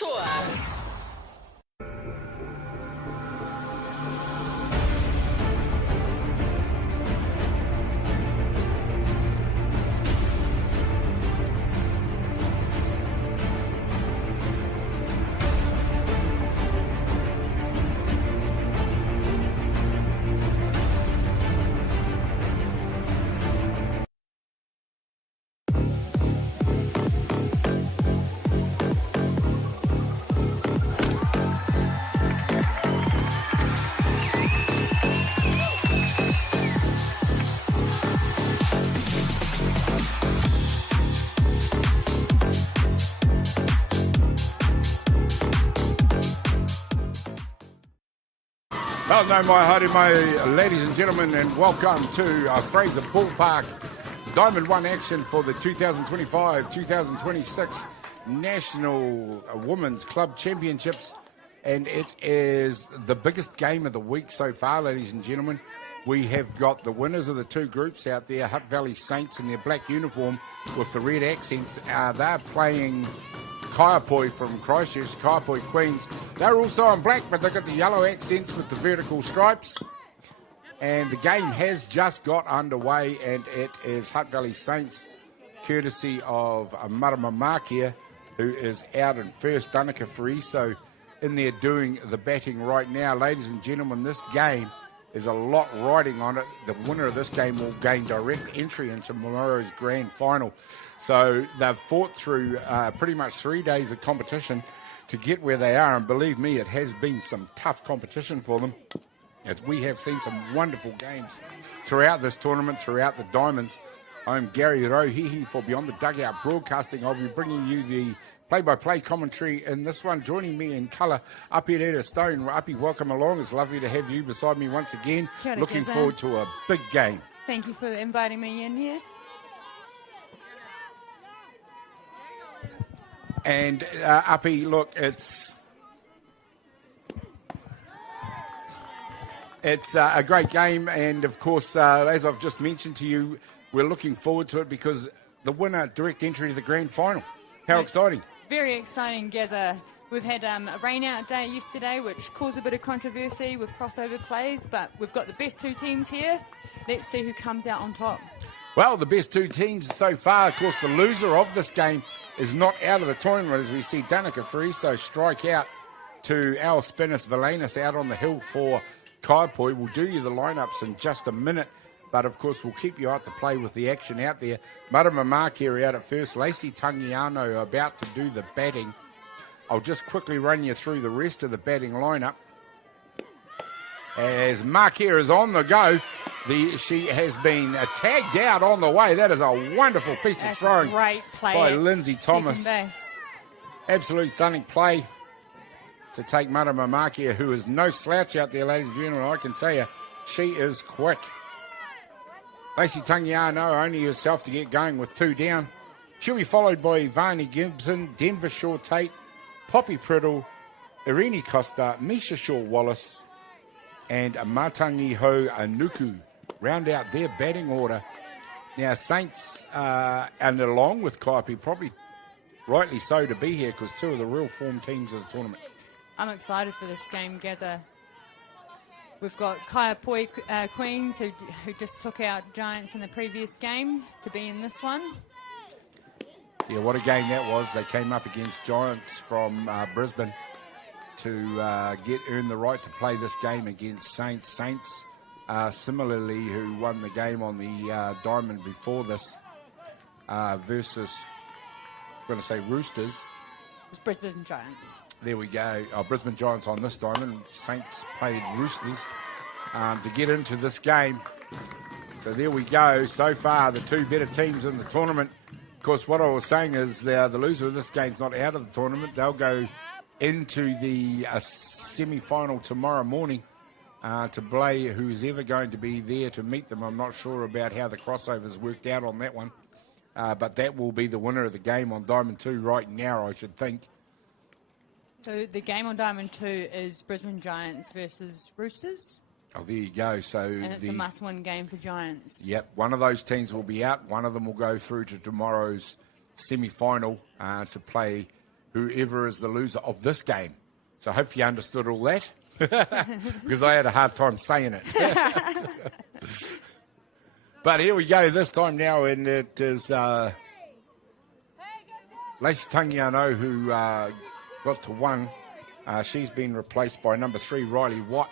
Tour. Well, no, my haere mai, ladies and gentlemen, and welcome to Fraser Ballpark Diamond 1 action for the 2025-2026 National Women's Club Championships. And it is the biggest game of the week so far, ladies and gentlemen. We have got the winners of the two groups out there, Hutt Valley Saints in their black uniform with the red accents. They're playing Kaiapoi from Christchurch, Kaiapoi Queens. They're also in black, but they've got the yellow accents with the vertical stripes. And the game has just got underway, and it is Hutt Valley Saints, courtesy of Marama Makia, who is out in first. Danica Fraser in there doing the batting right now. Ladies and gentlemen, this game is a lot riding on it. The winner of this game will gain direct entry into tomorrow's grand final. So they've fought through pretty much 3 days of competition to get where they are. And believe me, it has been some tough competition for them, as we have seen some wonderful games throughout this tournament, throughout the Diamonds. I'm Gary Rohihi for Beyond the Dugout Broadcasting. I'll be bringing you the play-by-play commentary in this one. Joining me in colour, Atiawa Stone. Api, welcome along. It's lovely to have you beside me once again. Kia ora, Looking Gazza. forward to a big game. Thank you for inviting me in here. And Api, look, it's a great game, and of course, as I've just mentioned to you, we're looking forward to it because the winner direct entry to the grand final. How exciting! Very exciting, Gazza. We've had a rain-out day yesterday, which caused a bit of controversy with crossover plays, but we've got the best two teams here. Let's see who comes out on top. Well, the best two teams so far, of course, the loser of this game is not out of the tournament, as we see Danica Fraser strike out to Al Spinnus Valanis out on the hill for Kaiapoi. We'll do you the lineups in just a minute, but of course we'll keep you out to play with the action out there. Marama Makia out at first, Lacey Tangiano about to do the batting. I'll just quickly run you through the rest of the batting lineup. As Makia is on the go, she has been tagged out on the way. That is a wonderful piece of throwing Great play by at Lindsay Thomas. second base. Absolute stunning play to take Marama Makia, who is no slouch out there, ladies and gentlemen. I can tell you, she is quick. Lacey Tangiano only herself to get going with two down. She'll be followed by Ivani Gibson, Denver Shaw Tate, Poppy Priddle, Irene Costa, Misha Shaw Wallace, and Matangi Ho Anuku round out their batting order. Now, Saints, and along with Kaiapoi, probably rightly so to be here because two of the real form teams of the tournament. I'm excited for this game, Gazza. We've got Kaiapoi Queens, who just took out Giants in the previous game, to be in this one. Yeah, what a game that was. They came up against Giants from Brisbane to earn the right to play this game against Saints. Saints, similarly, who won the game on the Diamond before this versus, I'm going to say Roosters. It's Brisbane Giants. There we go. Brisbane Giants on this Diamond. Saints played Roosters to get into this game. So there we go. So far, the two better teams in the tournament. Of course, what I was saying is the loser of this game's not out of the tournament. They'll go into the semi-final tomorrow morning to play who's ever going to be there to meet them. I'm not sure about how the crossovers worked out on that one. But that will be the winner of the game on Diamond 2 right now, I should think. So the game on Diamond 2 is Brisbane Giants versus Roosters. Oh, there you go. So And it's a must-win game for Giants. Yep, one of those teams will be out. One of them will go through to tomorrow's semi-final to play whoever is the loser of this game. So I hope you understood all that, because I had a hard time saying it. But here we go this time now, and it is Lacey Tangiano who got to 1. She's been replaced by number 3, Riley Watt,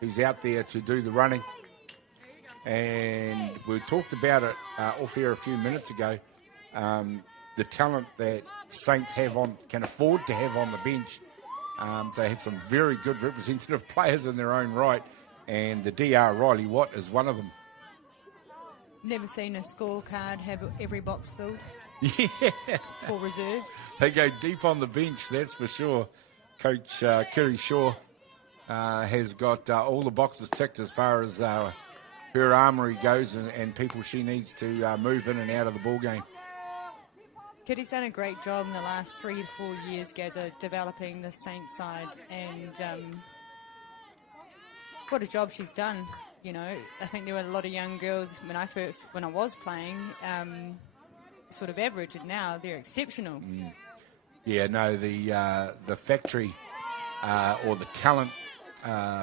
who's out there to do the running. And we talked about it off air a few minutes ago, the talent that Saints can afford to have on the bench. They have some very good representative players in their own right, and the DR Riley Watt is one of them. Never seen a scorecard have every box filled. Yeah. For reserves. They go deep on the bench, that's for sure. Coach Kerry Shaw has got all the boxes ticked as far as her armoury goes and people she needs to move in and out of the ball game. Kitty's done a great job in the last 3 to 4 years, Gazza, developing the Saints side, and what a job she's done. You know, I think there were a lot of young girls when I was playing, sort of average, and now they're exceptional. Yeah, no, the factory or the talent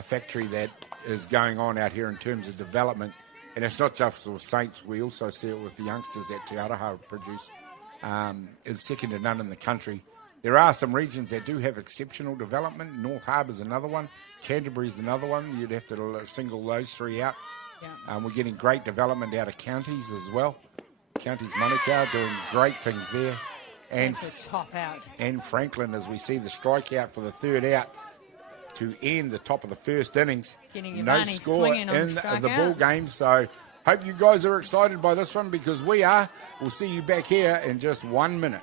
factory that is going on out here in terms of development, and it's not just with Saints, we also see it with the youngsters that Te Araha produce, is second to none in the country. There are some regions that do have exceptional development. North Harbour's another one. Canterbury's another one. You'd have to single those 3 out. Yeah. We're getting great development out of counties as well. Counties Manukau doing great things there. And that's a top out. And Franklin, as we see the strikeout for the 3rd out to end the top of the 1st innings. No score in the ball game. So hope you guys are excited by this one, because we are. We'll see you back here in just 1 minute.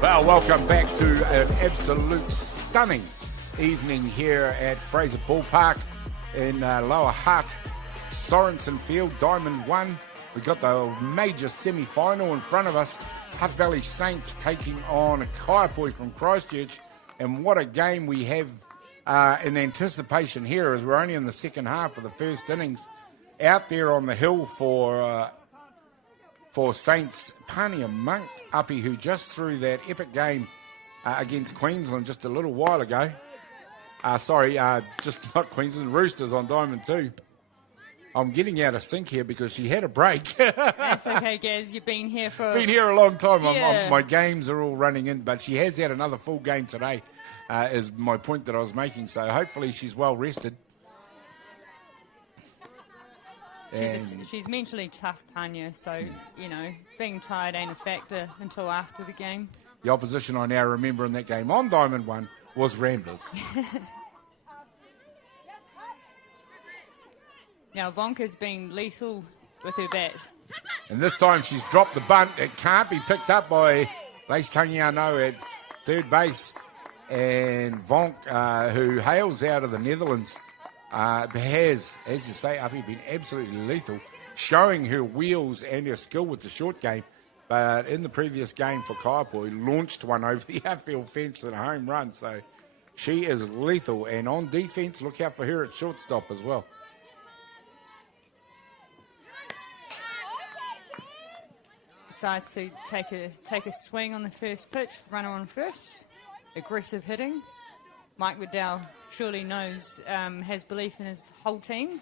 Well, welcome back to an absolute stunning evening here at Fraser Ballpark in Lower Hutt, Sorensen Field, Diamond 1. We've got the major semi-final in front of us. Hutt Valley Saints taking on Kaiapoi from Christchurch. And what a game we have in anticipation here, as we're only in the second half of the first innings. Out there on the hill for Saints, Pania Monk Uppy, who just threw that epic game against Queensland just a little while ago. Just not Queensland, Roosters on Diamond 2. I'm getting out of sync here because she had a break. That's okay, Gaz. You've been here for... Been here a long time. Yeah. My games are all running in, but she has had another full game today, is my point that I was making. So hopefully she's well rested. She's mentally tough, Panya, so, you know, being tired ain't a factor until after the game. The opposition I now remember in that game on Diamond 1 was Ramblers. Now, Vonka's been lethal with her bat. And this time she's dropped the bunt. It can't be picked up by Lace Tangiano at third base. And Vonk, who hails out of the Netherlands, has, as you say, Uppy, been absolutely lethal, showing her wheels and her skill with the short game. But in the previous game for Kaiapoi, launched one over the outfield fence and a home run. So she is lethal. And on defense, look out for her at shortstop as well. Decides to take a swing on the first pitch, runner on first. Aggressive hitting. Mike McDowell surely knows, has belief in his whole team.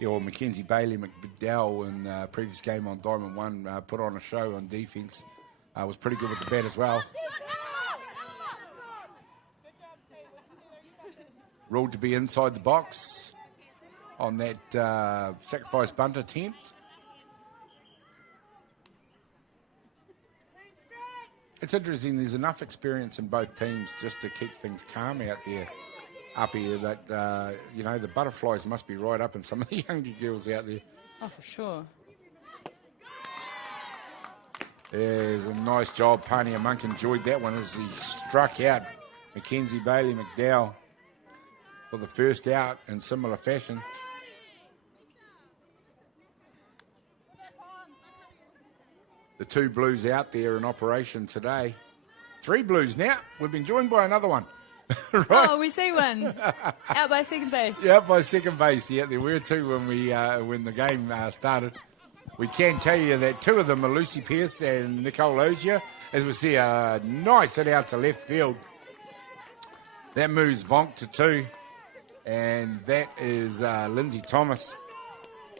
Yeah, well, Mackenzie Bailey McDowell in the previous game on Diamond 1 put on a show on defense. Was pretty good with the bat as well. Ruled to be inside the box on that sacrifice bunt attempt. It's interesting, there's enough experience in both teams just to keep things calm out there, Uppy, that, the butterflies must be right up in some of the younger girls out there. Oh, for sure. There's a nice job. Pania Monk enjoyed that one as he struck out Mackenzie Bailey McDowell for the first out in similar fashion. The two Blues out there in operation today. 3 Blues now. We've been joined by another one. Right. Oh, we see one. Out by second base. Yeah, out by second base. Yeah, there were 2 when the game started. We can tell you that 2 of them are Lucy Pearce and Nicole Ogier. As we see a nice hit out to left field. That moves Vonk to 2. And that is Lindsay Thomas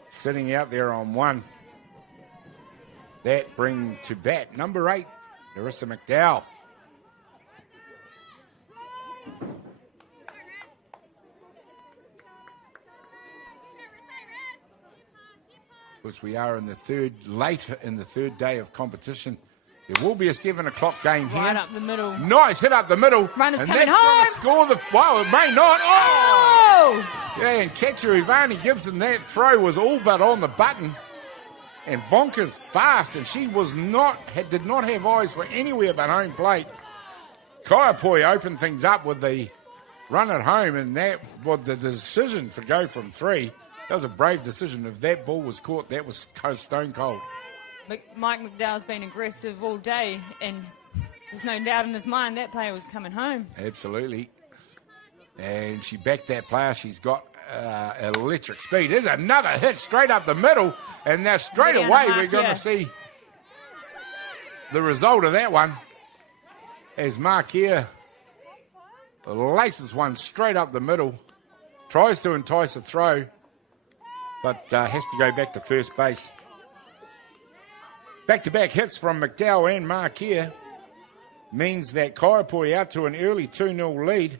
sitting out there on 1. That bring to bat number 8, Larissa McDowell. Which we are in the late in the third day of competition. There will be a 7 o'clock game here. Right up the middle. Nice hit up the middle. Runners and coming that's home. Score the. Wow, it may not. Oh! Yeah, and catcher Ivani Gibson, that throw was all but on the button. And Vonka's fast, and she did not have eyes for anywhere but home plate. Kaiapoi opened things up with the run at home, and that was the decision to go from 3. That was a brave decision. If that ball was caught, that was stone cold. Mike McDowell's been aggressive all day, and there's no doubt in his mind that player was coming home. Absolutely. And she backed that player. She's got electric speed. There's another hit straight up the middle, and now straight away we're going to see the result of that one as Mark here laces one straight up the middle, tries to entice a throw, but has to go back to first base. Back-to-back hits from McDowell and Mark here means that Kaiapoi out to an early 2-0 lead.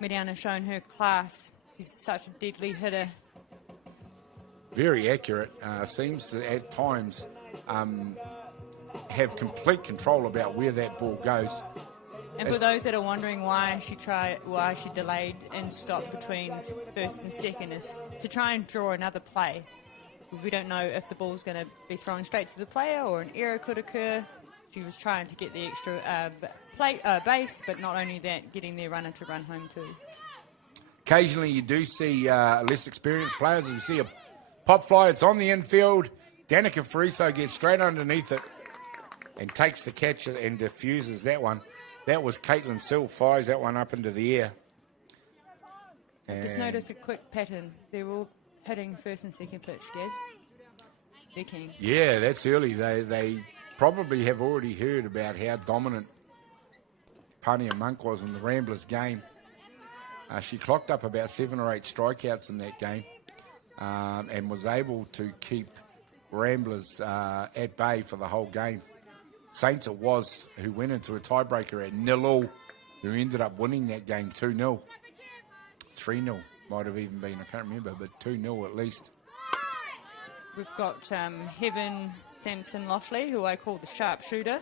Mediana shown her class. She's such a deadly hitter. Very accurate. Seems to, at times, have complete control about where that ball goes. And for those that are wondering why she delayed and stopped between first and second, is to try and draw another play. We don't know if the ball's going to be thrown straight to the player or an error could occur. She was trying to get the extra base, but not only that, getting their runner to run home too. Occasionally you do see less experienced players. You see a pop fly, it's on the infield. Danica Fraser gets straight underneath it and takes the catch and diffuses that one. That was Caitlin Sill, fires that one up into the air. And just notice a quick pattern. They're all hitting first and second pitch, Gaz. They're keen. Yeah, that's early. They probably have already heard about how dominant Pania Monk was in the Ramblers game. She clocked up about 7 or 8 strikeouts in that game and was able to keep Ramblers at bay for the whole game. Saints it was who went into a tiebreaker at 0-0, who ended up winning that game 2-0. 3-0 might have even been, I can't remember, but 2-0 at least. We've got Heaven Sampson-Loughley, who I call the sharpshooter.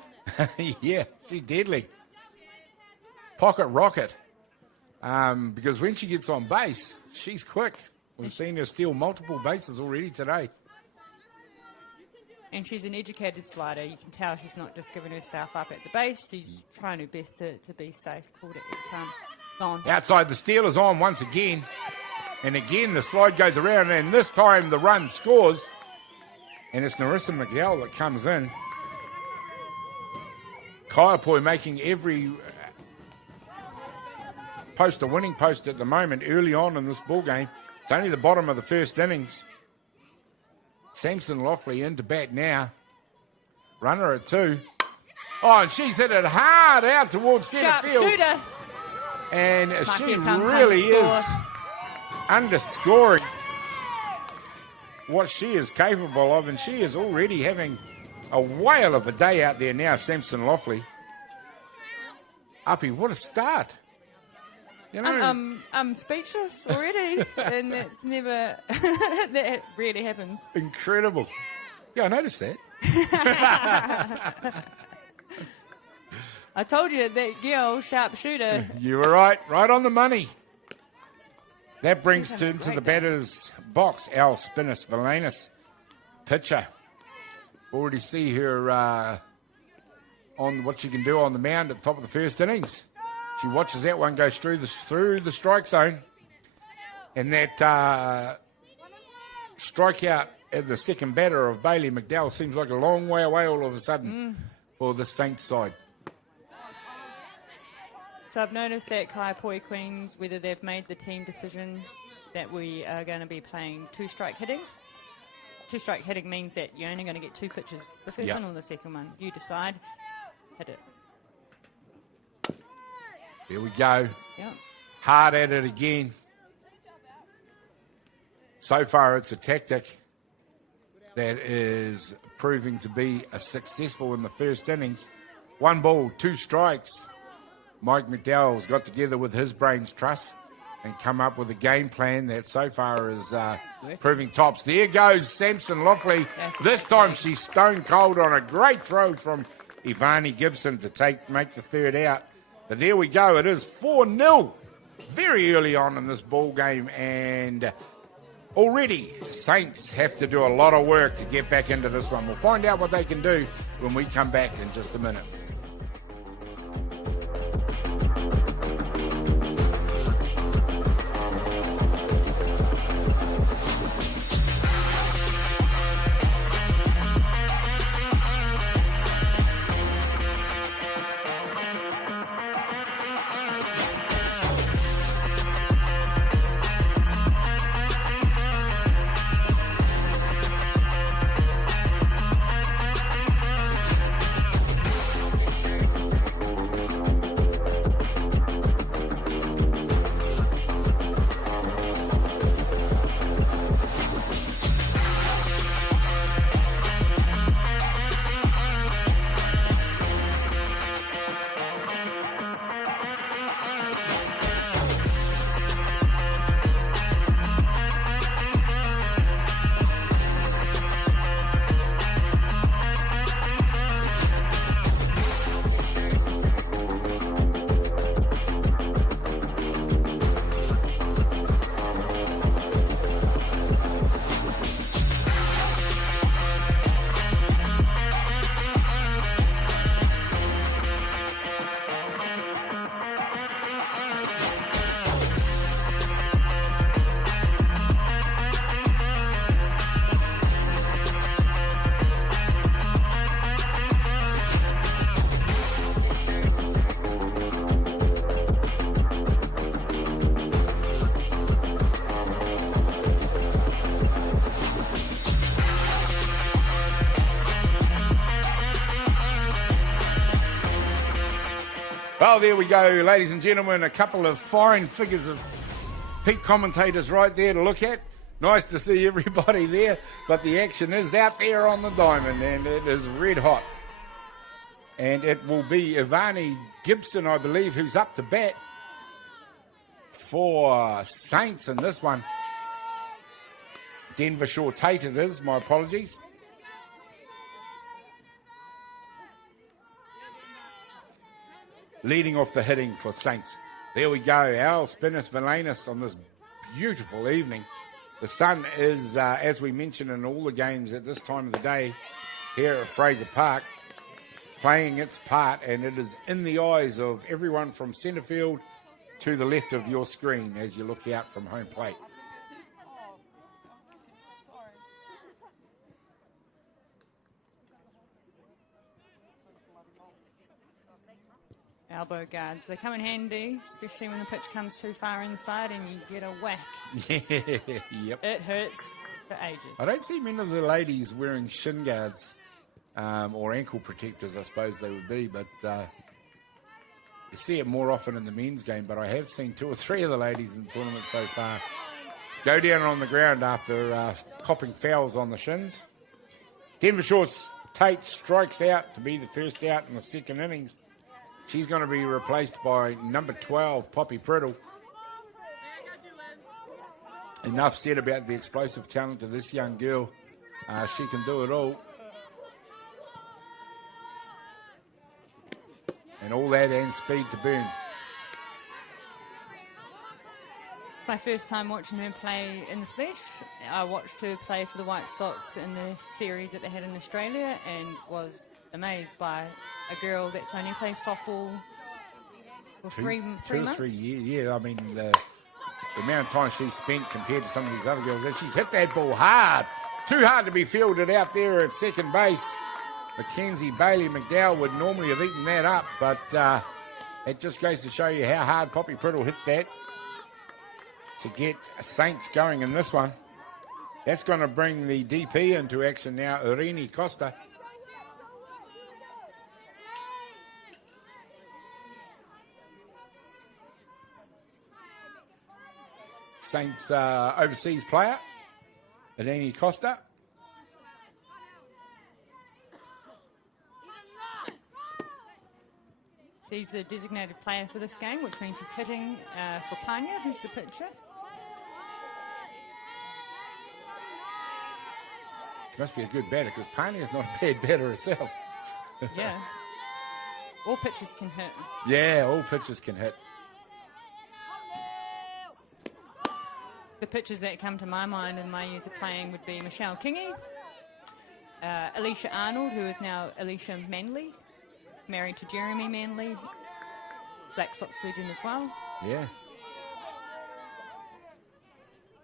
Yeah, she's deadly. Pocket rocket. Because when she gets on base, she's quick. We've seen her steal multiple bases already today. And she's an educated slider. You can tell she's not just giving herself up at the base. She's trying her best to be safe. Called it every time. Gone. Outside, the steal is on once again. And again, the slide goes around. And this time, the run scores. And it's Narissa McDowell that comes in. Kaiapoi making every post a winning post at the moment early on in this ball game. It's only the bottom of the first innings. Samson Loughley into bat now. Runner at 2. Oh, and she's hit it hard out towards centre Sharp field. shooter. And Might she be a come really home is underscoring what she is capable of. And she is already having a whale of a day out there now, Samson Loughley. Uppy, what a start. You know, I'm speechless already, and that's never, that rarely happens. incredible. Yeah, I noticed that. I told you that girl, sharp shooter. You were right on the money. That brings She's to having a into the great day. batter's box, Al Spinnus Valanis, pitcher. Already see her on what she can do on the mound at the top of the first innings. She watches that one go through the strike zone. And that strikeout at the second batter of Bailey McDowell seems like a long way away all of a sudden for the Saints side. So I've noticed that Kaiapoi Queens, whether they've made the team decision that we are going to be playing two-strike hitting. Two-strike hitting means that you're only going to get 2 pitches, the first Yeah. one or the second one. You decide, hit it. There we go. Yeah. Hard at it again. So far, it's a tactic that is proving to be a successful in the first innings. 1 ball, 2 strikes. Mike McDowell's got together with his brains trust and come up with a game plan that so far is proving tops. There goes Samson Loughley. Yes. This time she's stone cold on a great throw from Ivani Gibson to make the third out. But there we go. It is 4-0 very early on in this ball game, and already Saints have to do a lot of work to get back into this one. We'll find out what they can do when we come back in just a minute. Well, there we go, ladies and gentlemen. A couple of fine figures of peak commentators right there to look at. Nice to see everybody there, but the action is out there on the diamond, and it is red hot. And it will be Ivani Gibson, I believe, who's up to bat for Saints in this one. Denver Shore Tate it is, my apologies. Leading off the hitting for Saints. There we go, Al Spinnus Valanis on this beautiful evening. The sun is, as we mentioned in all the games at this time of the day, here at Fraser Park, playing its part, and it is in the eyes of everyone from centre field to the left of your screen as you look out from home plate. Elbow guards, they come in handy, especially when the pitch comes too far inside and you get a whack. Yep. It hurts for ages. I don't see many of the ladies wearing shin guards or ankle protectors, I suppose they would be, but you see it more often in the men's game. But I have seen 2 or 3 of the ladies in the tournament so far go down on the ground after copping fouls on the shins. Denver Shores Tate strikes out to be the first out in the second innings. She's going to be replaced by number 12, Poppy Priddle. Enough said about the explosive talent of this young girl. She can do it all. And all that and speed to burn. My first time watching her play in the flesh. I watched her play for the White Sox in the series that they had in Australia and was amazed by a girl that's only played softball for three months. 2 or 3 years, yeah. I mean, the amount of time she's spent compared to some of these other girls, and she's hit that ball hard. Too hard to be fielded out there at second base. Mackenzie Bailey McDowell would normally have eaten that up, but it just goes to show you how hard Poppy Priddle hit that to get Saints going in this one. That's going to bring the DP into action now, Irene Costa. Saints overseas player, Irene Costa. She's the designated player for this game, which means she's hitting for Panya, who's the pitcher. She must be a good batter because Panya's not a bad batter herself. Yeah. All pitchers can hit. Yeah, all pitchers can hit. The pitchers that come to my mind in my years of playing would be Michelle Kingy, Alicia Arnold, who is now Alicia Manley, married to Jeremy Manley, Black Sox legend as well. Yeah.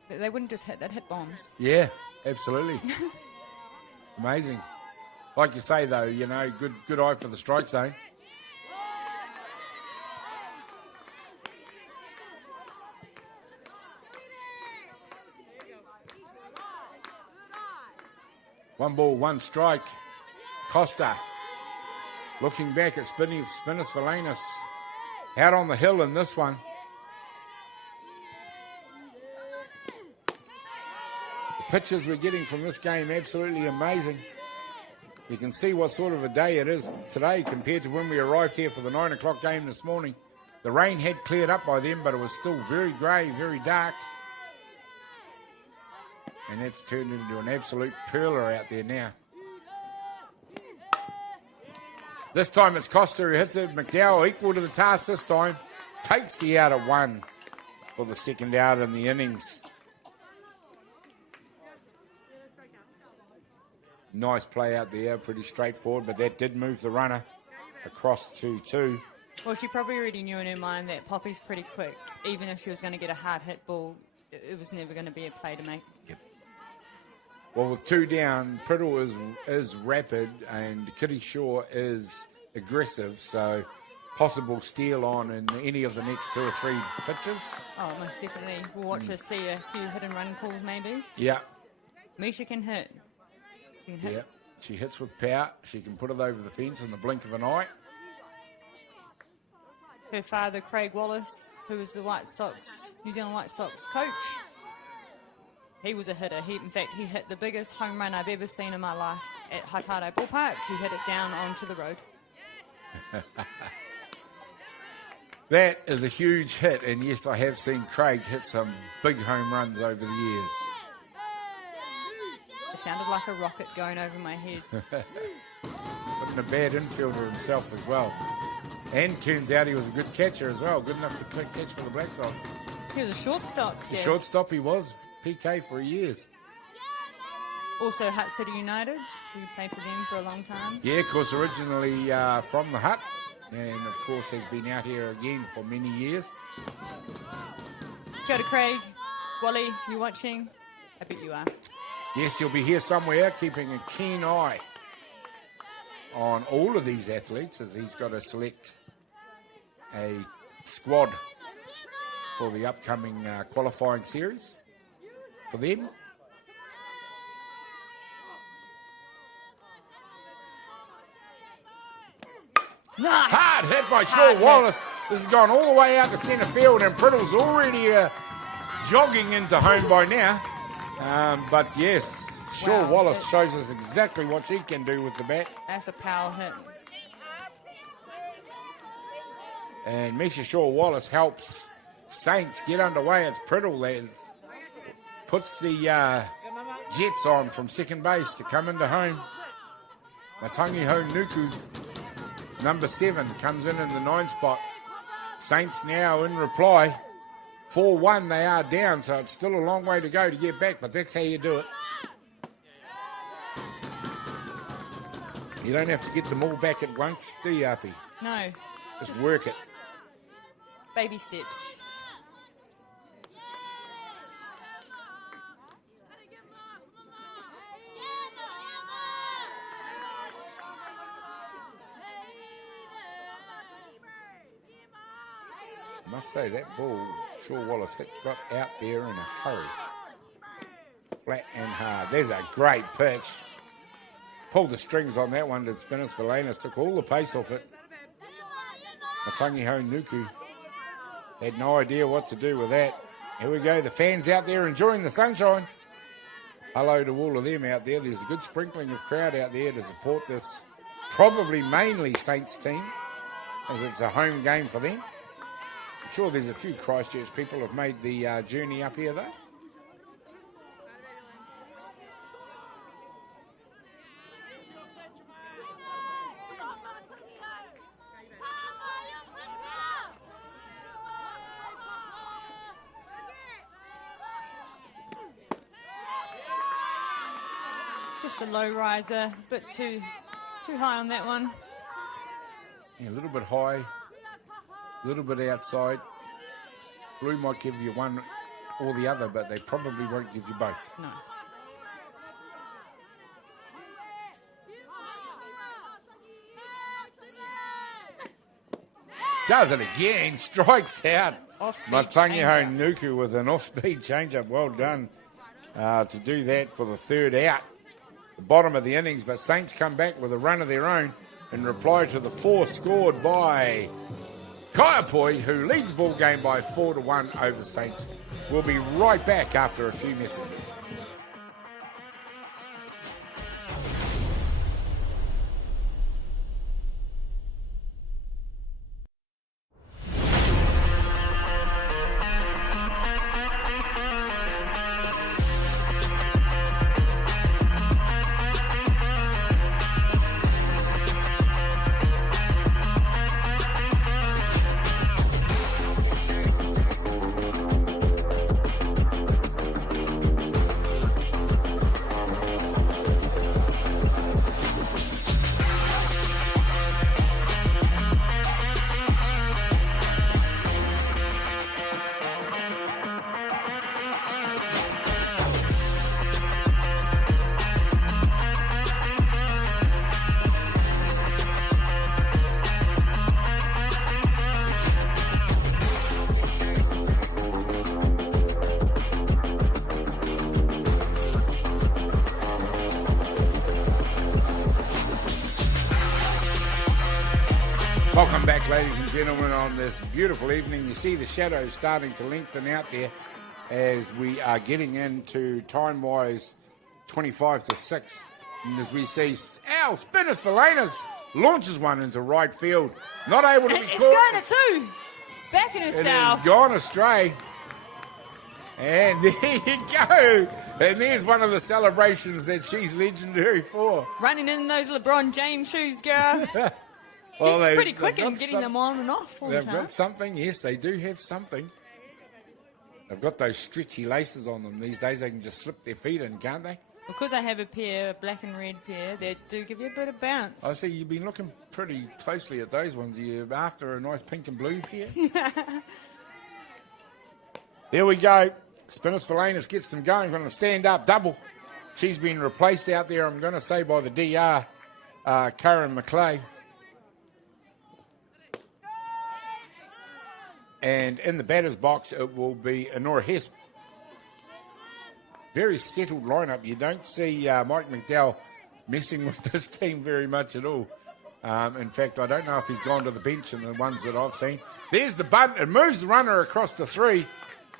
They wouldn't just hit, they'd hit bombs. Yeah, absolutely. Amazing. Like you say, though, you know, good eye for the strike zone. One ball, one strike. Costa looking back at Spinners Valanis out on the hill in this one. The pitches we're getting from this game, absolutely amazing. You can see what sort of a day it is today compared to when we arrived here for the 9 o'clock game this morning. The rain had cleared up by then, but it was still very grey, very dark. And that's turned into an absolute perler out there now. This time it's Costa who hits it. McDowell equal to the task this time. Takes the out at 1 for the second out in the innings. Nice play out there, pretty straightforward, but that did move the runner across to 2. Well, she probably already knew in her mind that Poppy's pretty quick. Even if she was going to get a hard hit ball, it was never going to be a play to make. Yep. Well, with 2 down, Priddle is rapid and Kitty Shaw is aggressive, so possible steal on in any of the next 2 or 3 pitches. Oh, most definitely. We'll watch her see a few hit and run calls maybe. Yeah. Misha can hit. She can hit. Yeah. She hits with power. She can put it over the fence in the blink of an eye. Her father, Craig Wallace, who was the New Zealand White Sox coach, he was a hitter. In fact, he hit the biggest home run I've ever seen in my life at Hutt Ballpark. He hit it down onto the road. That is a huge hit, and yes, I have seen Craig hit some big home runs over the years. It sounded like a rocket going over my head. Wasn't a bad infielder himself as well. And turns out he was a good catcher as well, good enough to catch for the Black Sox. He was a shortstop. The shortstop he was, PK for years. Also, Hutt City United, who played for them for a long time. Yeah, of course, originally from the Hutt, and of course has been out here again for many years. Kia ora, Craig. Wally, you watching? I bet you are. Yes, he'll be here somewhere, keeping a keen eye on all of these athletes as he's got to select a squad for the upcoming qualifying series for them. Nice. Hard hit by Shaw Wallace. This has gone all the way out to centre field, and Priddle's already jogging into home by now. But yes, Shaw Wallace shows us exactly what she can do with the bat. That's a power hit. And Misha Shaw Wallace helps Saints get underway. It's Priddle that puts the Jets on from second base to come into home. Matangiho Nuku, number 7, comes in the 9 spot. Saints now in reply. 4-1, they are down, so it's still a long way to go to get back, but that's how you do it. You don't have to get them all back at once, do you, Uppy? No. Just work it. Baby steps. I must say that ball Shaw Wallace got out there in a hurry. Flat and hard. There's a great pitch. Pulled the strings on that one. Did Spinners Valanas. Took all the pace off it. Matangiho Nuku had no idea what to do with that. Here we go. The fans out there enjoying the sunshine. Hello to all of them out there. There's a good sprinkling of crowd out there to support this probably mainly Saints team, as it's a home game for them. I'm sure there's a few Christchurch people have made the journey up here, though. Just a low riser, a bit too high on that one. Yeah, a little bit high, a little bit outside. Blue might give you one or the other, but they probably won't give you both. No. Does it again, strikes out. Off-speed Matangiho change-up. Nuku with an off-speed change-up. Well done to do that for the third out. The bottom of the innings, but Saints come back with a run of their own in reply to the 4 scored by Kaiapoi, who leads the ball game by 4-1 over Saints. We'll be right back after a few messages. Welcome back, ladies and gentlemen, on this beautiful evening. You see the shadows starting to lengthen out there as we are getting into time-wise 25 to 6. And as we see, Spinners Valanas launches one into right field. Not able to be It's caught. going to 2. Backing It herself. has gone astray. And there you go. And there's one of the celebrations that she's legendary for. Running in those LeBron James shoes, girl. Well, She's pretty they've quick in got getting them on and off all the They've time. got something. Yes, they do have something. They've got those stretchy laces on them these days. They can just slip their feet in, can't they? Because I have a pair, a black and red pair, that do give you a bit of bounce. I see you've been looking pretty closely at those ones. You're after a nice pink and blue pair. There we go. Spinners Philanus gets them going. Going to stand up double. She's been replaced out there, I'm going to say, by the DR, Karen McClay. And in the batter's box, it will be Honora Hesp. Very settled lineup. You don't see Mike McDowell messing with this team very much at all. In fact, I don't know if he's gone to the bench in the ones that I've seen. There's the bunt. It moves the runner across the 3.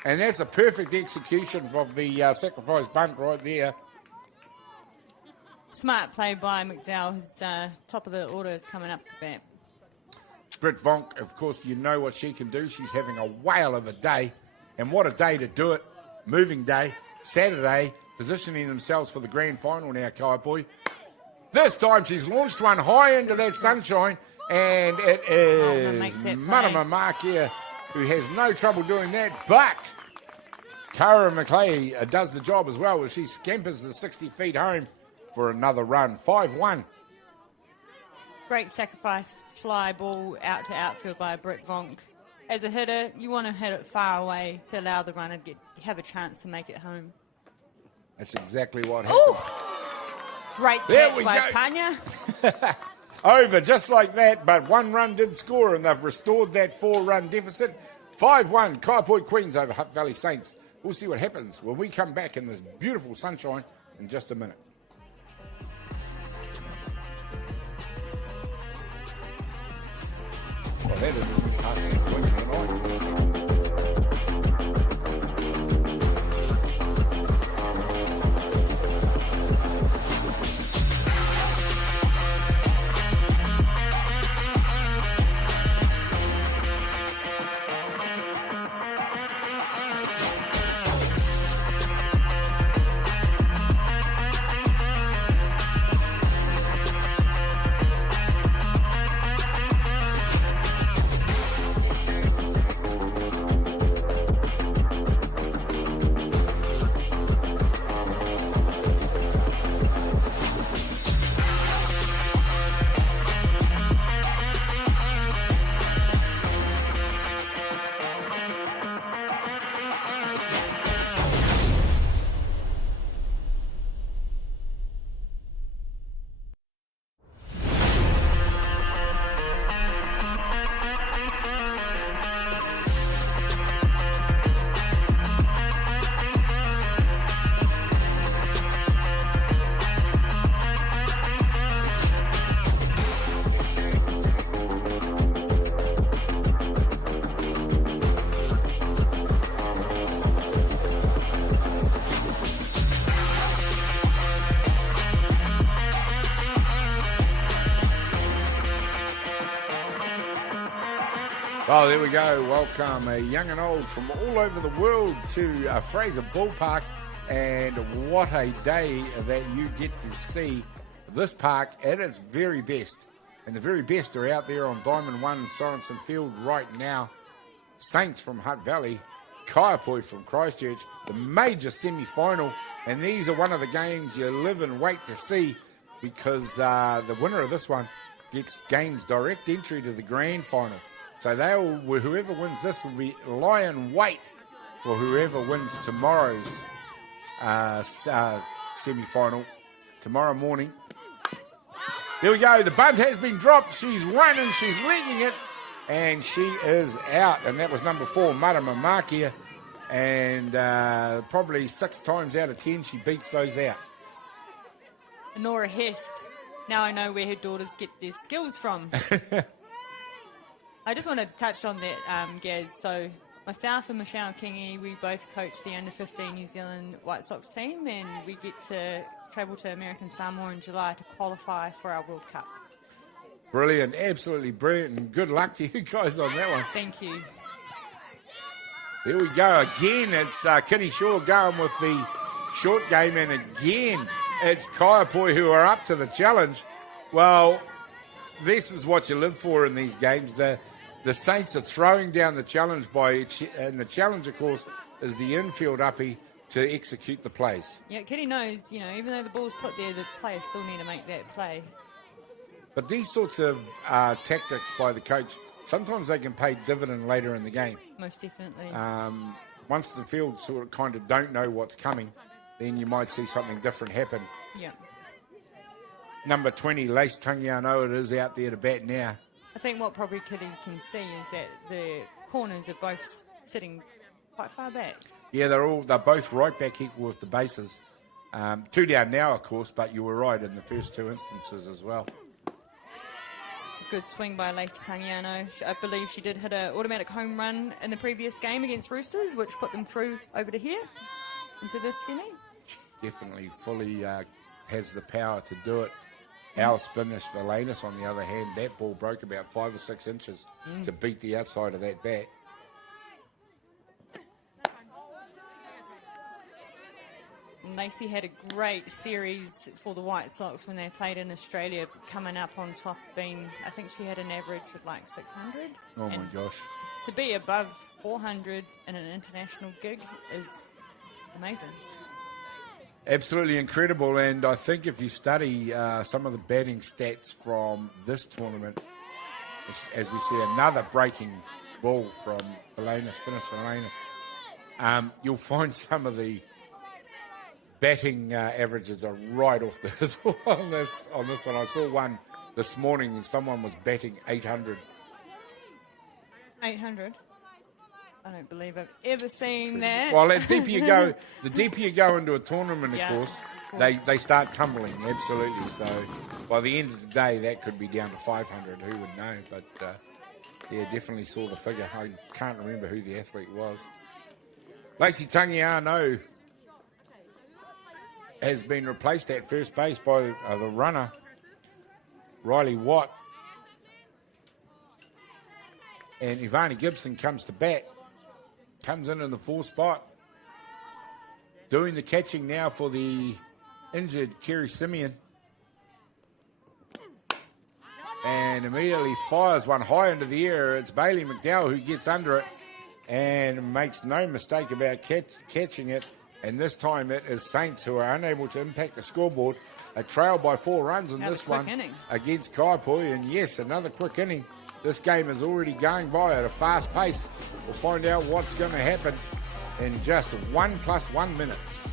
And that's a perfect execution of the sacrifice bunt right there. Smart play by McDowell. His top of the order is coming up to bat. Britt Vonk, of course, you know what she can do. She's having a whale of a day. And what a day to do it. Moving day. Saturday, positioning themselves for the grand final now, Kaiapoi. This time she's launched one high into that sunshine, and it is Marama Markia, who has no trouble doing that, but Cara McClay does the job as well, as she scampers the 60 feet home for another run. 5-1. Great sacrifice fly ball out to outfield by Britt Vonk. As a hitter, you want to hit it far away to allow the runner to have a chance to make it home. That's exactly what happened. Ooh! Great catch by Panya. Over just like that, but one run did score, and they've restored that 4-run deficit. 5-1, Kaiapoi Queens over Hutt Valley Saints. We'll see what happens when we come back in this beautiful sunshine in just a minute. Well, that is a passing point tonight. Oh, there we go. Welcome, young and old from all over the world to Fraser Ballpark. And what a day that you get to see this park at its very best. And the very best are out there on Diamond 1 Sorensen Field right now. Saints from Hutt Valley, Kaiapoi from Christchurch, the major semi-final. And these are one of the games you live and wait to see, because the winner of this one gains direct entry to the grand final. So whoever wins this will be lie in wait for whoever wins tomorrow's semi-final tomorrow morning. There we go. The bunt has been dropped. She's running. She's legging it. And she is out. And that was number 4, Marama Markia. And probably 6 times out of 10, she beats those out. Honora Hesp. Now I know where her daughters get their skills from. I just want to touch on that, Gaz. So myself and Michelle Kingy, we both coach the under-15 New Zealand White Sox team, and we get to travel to American Samoa in July to qualify for our World Cup. Brilliant, absolutely brilliant, and good luck to you guys on that one. Thank you. There we go. Again, it's Kitty Shaw going with the short game, and again, it's Kaiapoi who are up to the challenge. Well, this is what you live for in these games. The Saints are throwing down the challenge and the challenge, of course, is the infield uppie to execute the plays. Yeah, Kitty knows, even though the ball's put there, the players still need to make that play. But these sorts of tactics by the coach, sometimes they can pay dividend later in the game. Most definitely. Once the field sort of kind of don't know what's coming, then you might see something different happen. Yeah. Number 20, Lace Tangiano, it is out there to bat now. I think what probably Kitty can see is that the corners are both sitting quite far back. Yeah, they're both right back equal with the bases. 2 down now, of course, but you were right in the first 2 instances as well. It's a good swing by Lacey Tangiano. I believe she did hit an automatic home run in the previous game against Roosters, which put them through over to here, into this semi. Definitely fully has the power to do it. Our Spinnish Valanus, on the other hand, that ball broke about 5 or 6 inches to beat the outside of that bat. Lacey had a great series for the White Sox when they played in Australia, coming up on top being, I think she had an average of like 600. Oh my gosh. To be above 400 in an international gig is amazing. Absolutely incredible, and I think if you study some of the batting stats from this tournament, as we see another breaking ball from Valanus, Spinnish Valanus, you'll find some of the batting averages are right off the hizzle on this one. I saw one this morning, someone was batting 800. 800? I don't believe I've ever seen that. Well, the deeper you go into a tournament, of course, they start tumbling, absolutely. So by the end of the day, that could be down to 500. Who would know? But yeah, definitely saw the figure. I can't remember who the athlete was. Lacey Tangiano has been replaced at first base by the runner, Riley Watt. And Ivani Gibson comes to bat. Comes in the 4th spot. Doing the catching now for the injured Kerry Simeon. And immediately fires one high into the air. It's Bailey McDowell who gets under it and makes no mistake about catching it. And this time it is Saints who are unable to impact the scoreboard. A trail by 4 runs in this one against Kaiapoi. And yes, another quick inning. This game is already going by at a fast pace. We'll find out what's going to happen in just 1 + 1 minutes.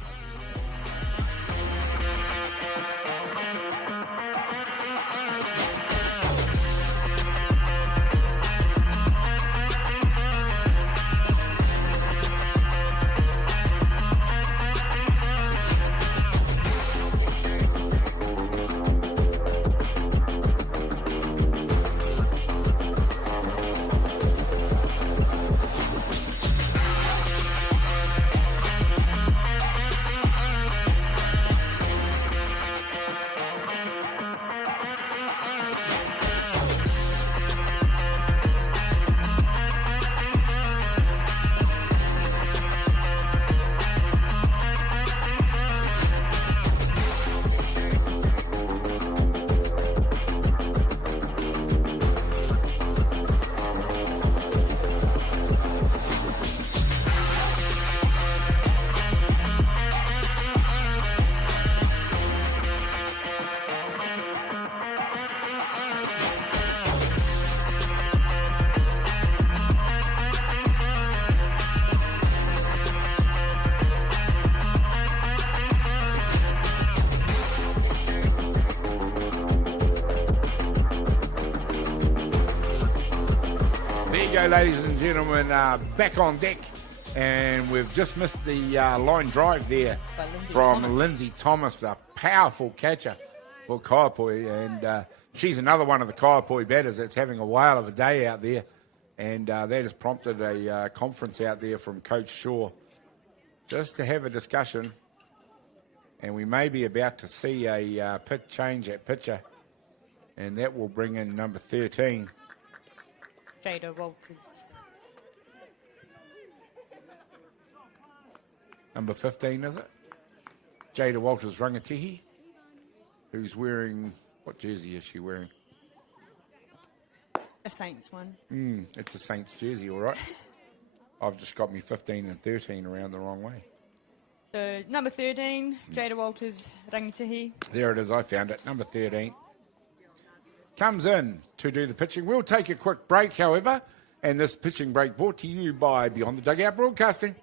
Ladies and gentlemen, back on deck, and we've just missed the line drive there from Lindsay Thomas, the powerful catcher for Kaiapoi, and she's another one of the Kaiapoi batters that's having a whale of a day out there, and that has prompted a conference out there from Coach Shaw just to have a discussion, and we may be about to see a pitch change at pitcher, and that will bring in number 13. Jada Walters. Number 15, is it? Jada Walters Rangatihi, who's wearing, what jersey is she wearing? A Saints one. It's a Saints jersey, all right. I've just got me 15 and 13 around the wrong way. So number 13, Jada Walters, Rangitihi. There it is, I found it. Number 13 comes in to do the pitching. We'll take a quick break, however, and this pitching break brought to you by Beyond the Dugout Broadcasting.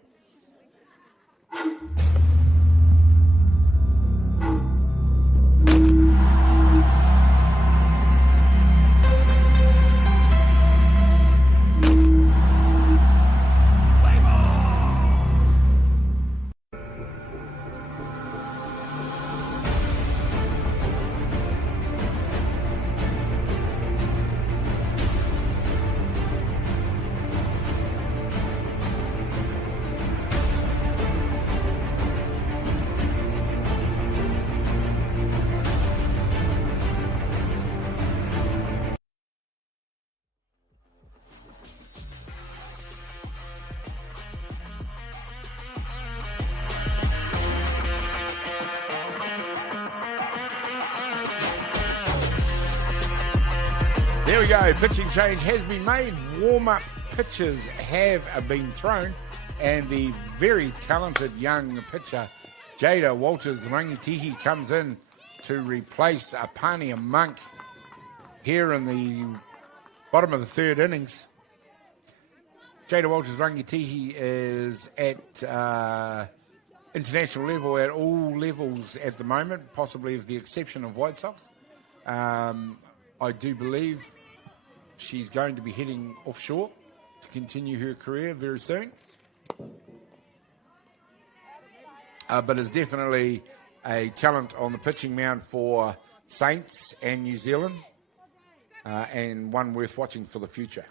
There we go. Pitching change has been made. Warm-up pitches have been thrown. And the very talented young pitcher, Jada Walters Rangitihi, comes in to replace Apania Monk here in the bottom of the third innings. Jada Walters Rangitihi is at international level at all levels at the moment, possibly with the exception of White Sox. I do believe she's going to be heading offshore to continue her career very soon. But is definitely a talent on the pitching mound for Saints and New Zealand, and one worth watching for the future.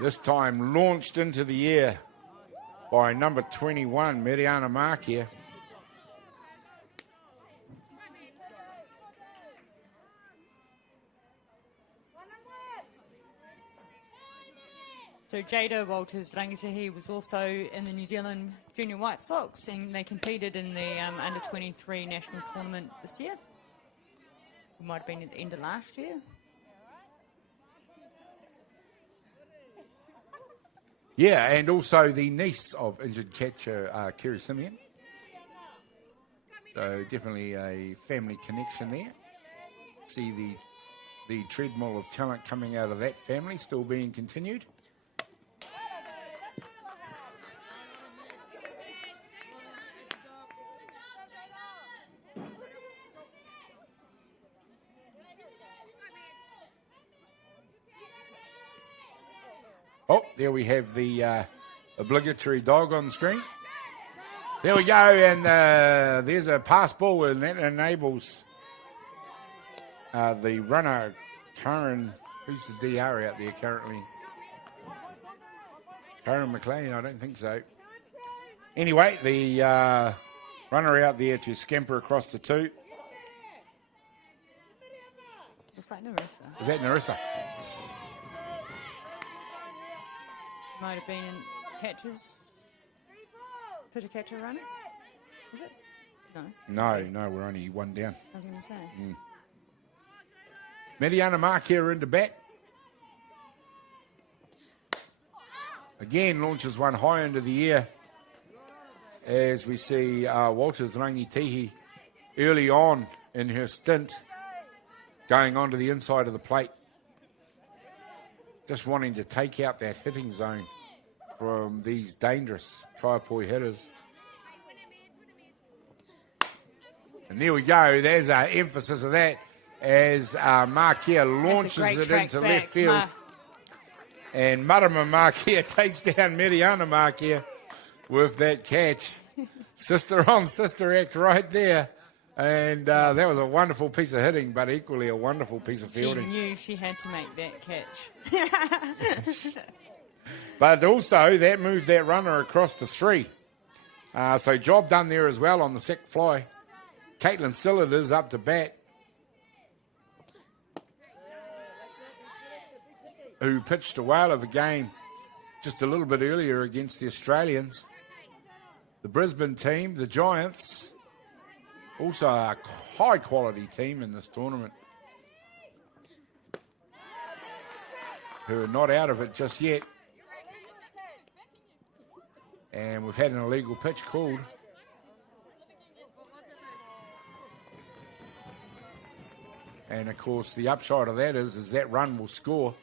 This time launched into the air by number 21, Mariana Marquia. So Jada Walters Rangitihi was also in the New Zealand Junior White Sox, and they competed in the under-23 national tournament this year. It might have been at the end of last year. Yeah, and also the niece of injured catcher Kerry Simeon. So definitely a family connection there. See the treadmill of talent coming out of that family still being continued. Oh, there we have the obligatory dog on the screen. There we go, and there's a pass ball, and that enables the runner, Karen, who's the DR out there currently? Karen McLean, I don't think so. Anyway, the runner out there to scamper across the two. Looks like Narissa. Is that Narissa? Might have been in catches. Pitcher, catcher, runner? Is it? No. No, we're only one down. I was going to say. Mariana Marquia into bat. Again, launches one high into the air as we see Walters Rangitihi early on in her stint going onto the inside of the plate. Just wanting to take out that hitting zone from these dangerous Kaiapoi hitters. And there we go. There's our emphasis of that as Marquia launches it into left field. And Marama Marquia takes down Mariana Marquia with that catch. Sister on sister act right there. And that was a wonderful piece of hitting, but equally a wonderful piece of fielding. She knew she had to make that catch. But also, that moved that runner across the three. So job done there as well on the second fly. Caitlin Sillard is up to bat, who pitched a whale of a game just a little bit earlier against the Australians. The Brisbane team, the Giants, also a high-quality team in this tournament. who are not out of it just yet. And we've had an illegal pitch called. And, of course, the upside of that is that run will score.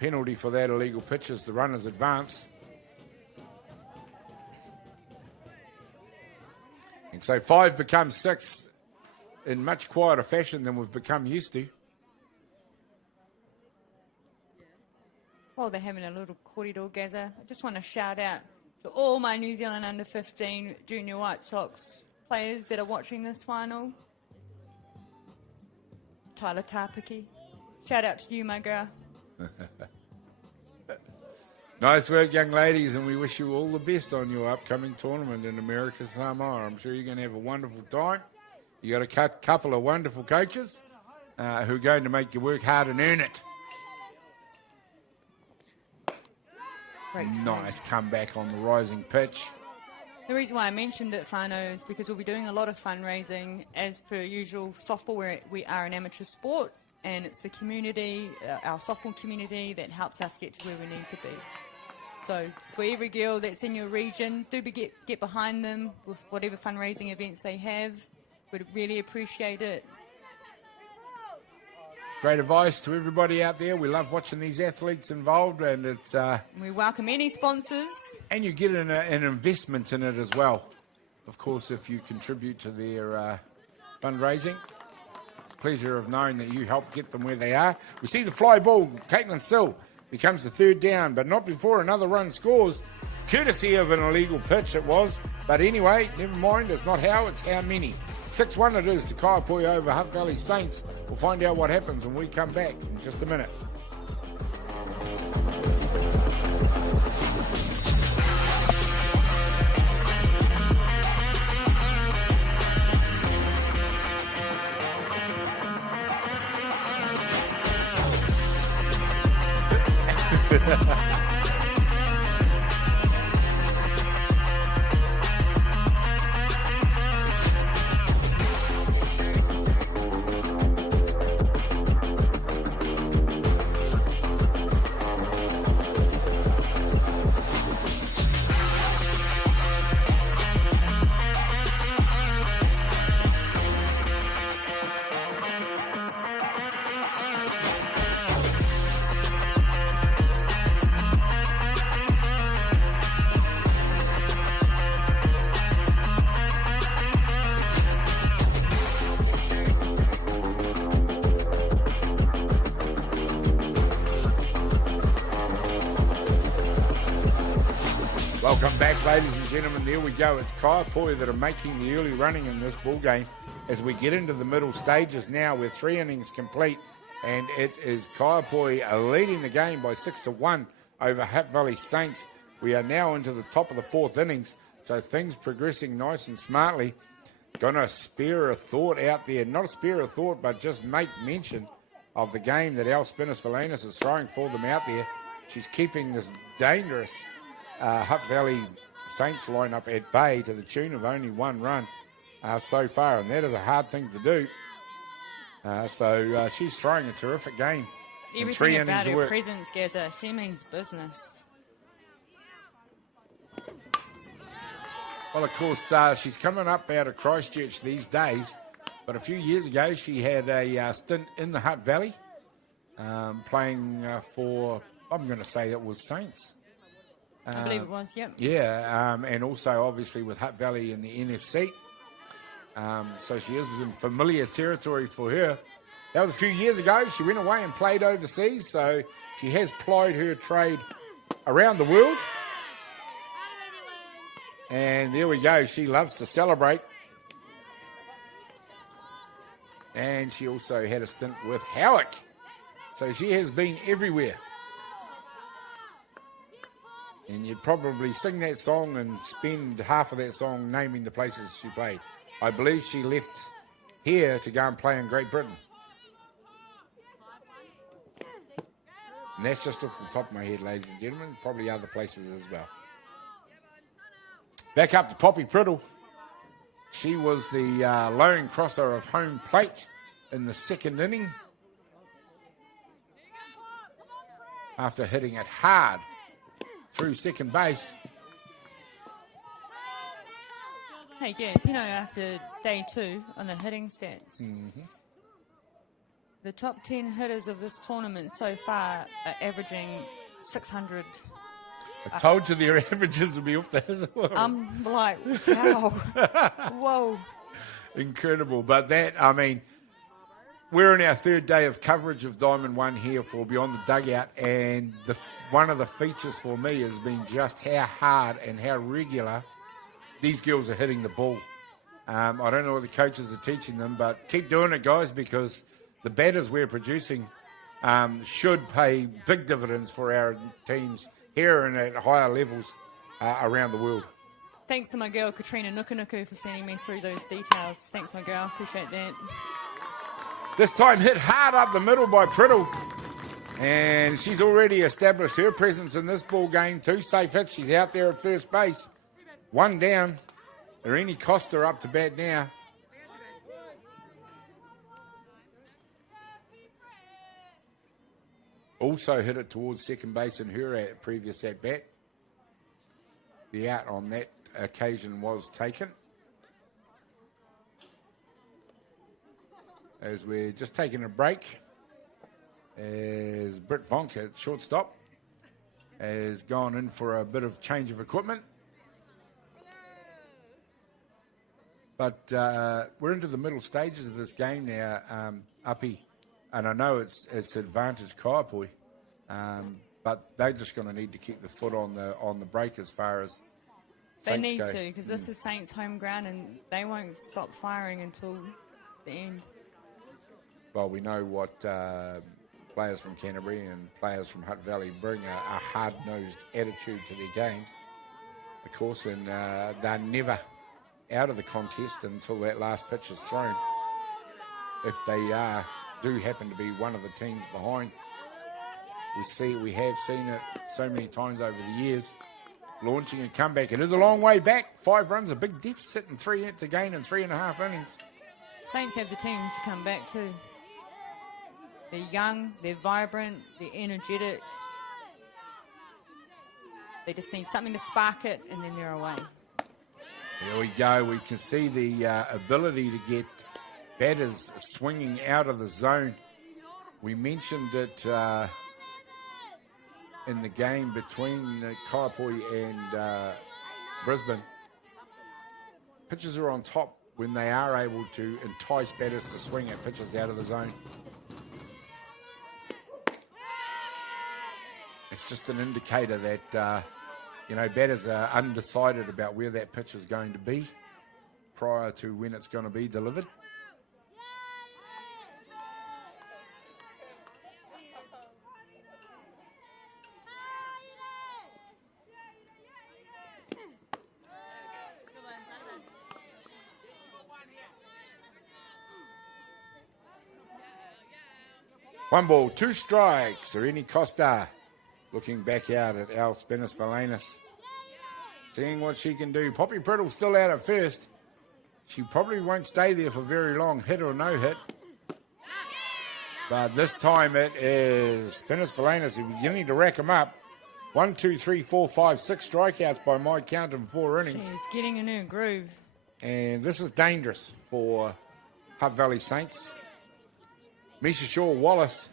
Penalty for that illegal pitch as the runners advance. And so 5 becomes 6 in much quieter fashion than we've become used to. While they're having a little corridor gather, I just want to shout out to all my New Zealand under-15 junior White Sox players that are watching this final. Tyler Tapiki, shout out to you, my girl. Nice work, young ladies, and we wish you all the best on your upcoming tournament in America Samoa. I'm sure you're going to have a wonderful time. You got a couple of wonderful coaches who are going to make you work hard and earn it. Nice comeback on the rising pitch. The reason why I mentioned it, Whānau, is because we'll be doing a lot of fundraising. As per usual, softball, we are an amateur sport, and it's the community, our softball community, that helps us get to where we need to be. So for every girl that's in your region, do get behind them with whatever fundraising events they have. We'd really appreciate it. Great advice to everybody out there. We love watching these athletes involved, and it's we welcome any sponsors. And you get an investment in it as well. Of course, if you contribute to their fundraising. Pleasure of knowing that you help get them where they are. We see the fly ball. Caitlin Sill becomes the 3rd down, but not before another run scores. Courtesy of an illegal pitch it was. But anyway, never mind. It's not how, it's how many. 6-1 it is to Kaiapoi over Hutt Valley Saints. We'll find out what happens when we come back in just a minute. Welcome back, ladies and gentlemen. There we go. It's Kaiapoi that are making the early running in this ball game as we get into the middle stages now. We're 3 innings complete, and it is Kaiapoi leading the game by 6-1 over Hutt Valley Saints. We are now into the top of the 4th innings, so things progressing nice and smartly. Gonna spare a thought out there. Not a spare a thought, but just make mention of the game that Al Spinis-Valanis is throwing for them out there. She's keeping this dangerous Hutt Valley Saints lineup at bay to the tune of only 1 run so far, and that is a hard thing to do. So she's throwing a terrific game. Everything about her presence, Gaza, she means business. Well, of course, she's coming up out of Christchurch these days, but a few years ago she had a stint in the Hutt Valley playing for, I'm going to say it was Saints. I believe it was, yep. Yeah, and also obviously with Hutt Valley in the NFC. So she is in familiar territory for her. That was a few years ago. She went away and played overseas, so she has plied her trade around the world. And there we go. She loves to celebrate. And she also had a stint with Howick. So she has been everywhere. And you'd probably sing that song and spend half of that song naming the places she played. I believe she left here to go and play in Great Britain. And that's just off the top of my head, ladies and gentlemen. Probably other places as well. Back up to Poppy Priddle. She was the lone crosser of home plate in the 2nd inning. after hitting it hard through second base. Hey, Gaz, after day 2 on the hitting stats, the top 10 hitters of this tournament so far are averaging 600. I told you their averages would be off the hizzle. I'm like, wow. Whoa. Incredible. But we're in our third day of coverage of Diamond 1 here for Beyond the Dugout, and one of the features for me has been just how hard and how regular these girls are hitting the ball. I don't know what the coaches are teaching them, but keep doing it, guys, because the batters we're producing should pay big dividends for our teams here and at higher levels around the world. Thanks to my girl, Katrina Nukunuku, for sending me through those details. Thanks, my girl. Appreciate that. This time hit hard up the middle by Priddle. And she's already established her presence in this ball game. 2 safe hits. She's out there at first base. 1 down. Irene Costa up to bat now. Also hit it towards second base in her previous at-bat. The out on that occasion was taken. As we're just taking a break, as Britt Vonk at shortstop has gone in for a bit of change of equipment. But we're into the middle stages of this game now, Uppy, and I know it's advantage Kaiapoi, but they're just going to need to keep the foot on the brake as far as they need to, because this is Saints' home ground and they won't stop firing until the end. Well, we know what players from Canterbury and players from Hutt Valley bring, a hard-nosed attitude to their games, of course, and they're never out of the contest until that last pitch is thrown. If they do happen to be one of the teams behind, we have seen it so many times over the years. Launching a comeback, it is a long way back. 5 runs, a big deficit, and 3 to gain in 3.5 innings. Saints have the team to come back too. They're young, they're vibrant, they're energetic. They just need something to spark it, and then they're away. There we go. We can see the ability to get batters swinging out of the zone. We mentioned it in the game between Kaiapoi and Brisbane. Pitchers are on top when they are able to entice batters to swing at pitches out of the zone. It's just an indicator that, batters are undecided about where that pitch is going to be prior to when it's going to be delivered. One ball, 2 strikes. Irene Costa looking back out at Al Spinis-Valanis, seeing what she can do. Poppy Priddle still out at first. She probably won't stay there for very long, hit or no hit. But this time it is Spinis-Valanis who's beginning to rack them up. 1, 2, 3, 4, 5, 6 strikeouts by my count in 4 innings. She's getting in her groove. And this is dangerous for Hutt Valley Saints. Misha Shaw-Wallace,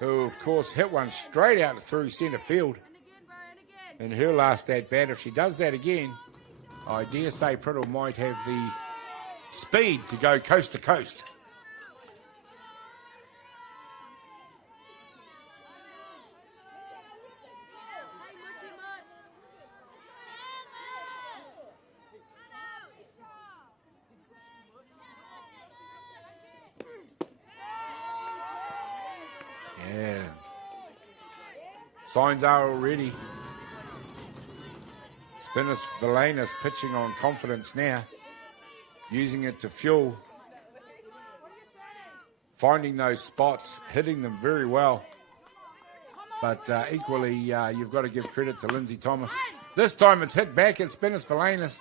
who of course hit one straight out through centre field in her last at-bat. If she does that again, I dare say Priddle might have the speed to go coast to coast. Yeah. Signs are already. Spinis-Valanis pitching on confidence now, using it to fuel, finding those spots, hitting them very well. But equally, you've got to give credit to Lindsay Thomas. This time it's hit back at Spinis-Valanis,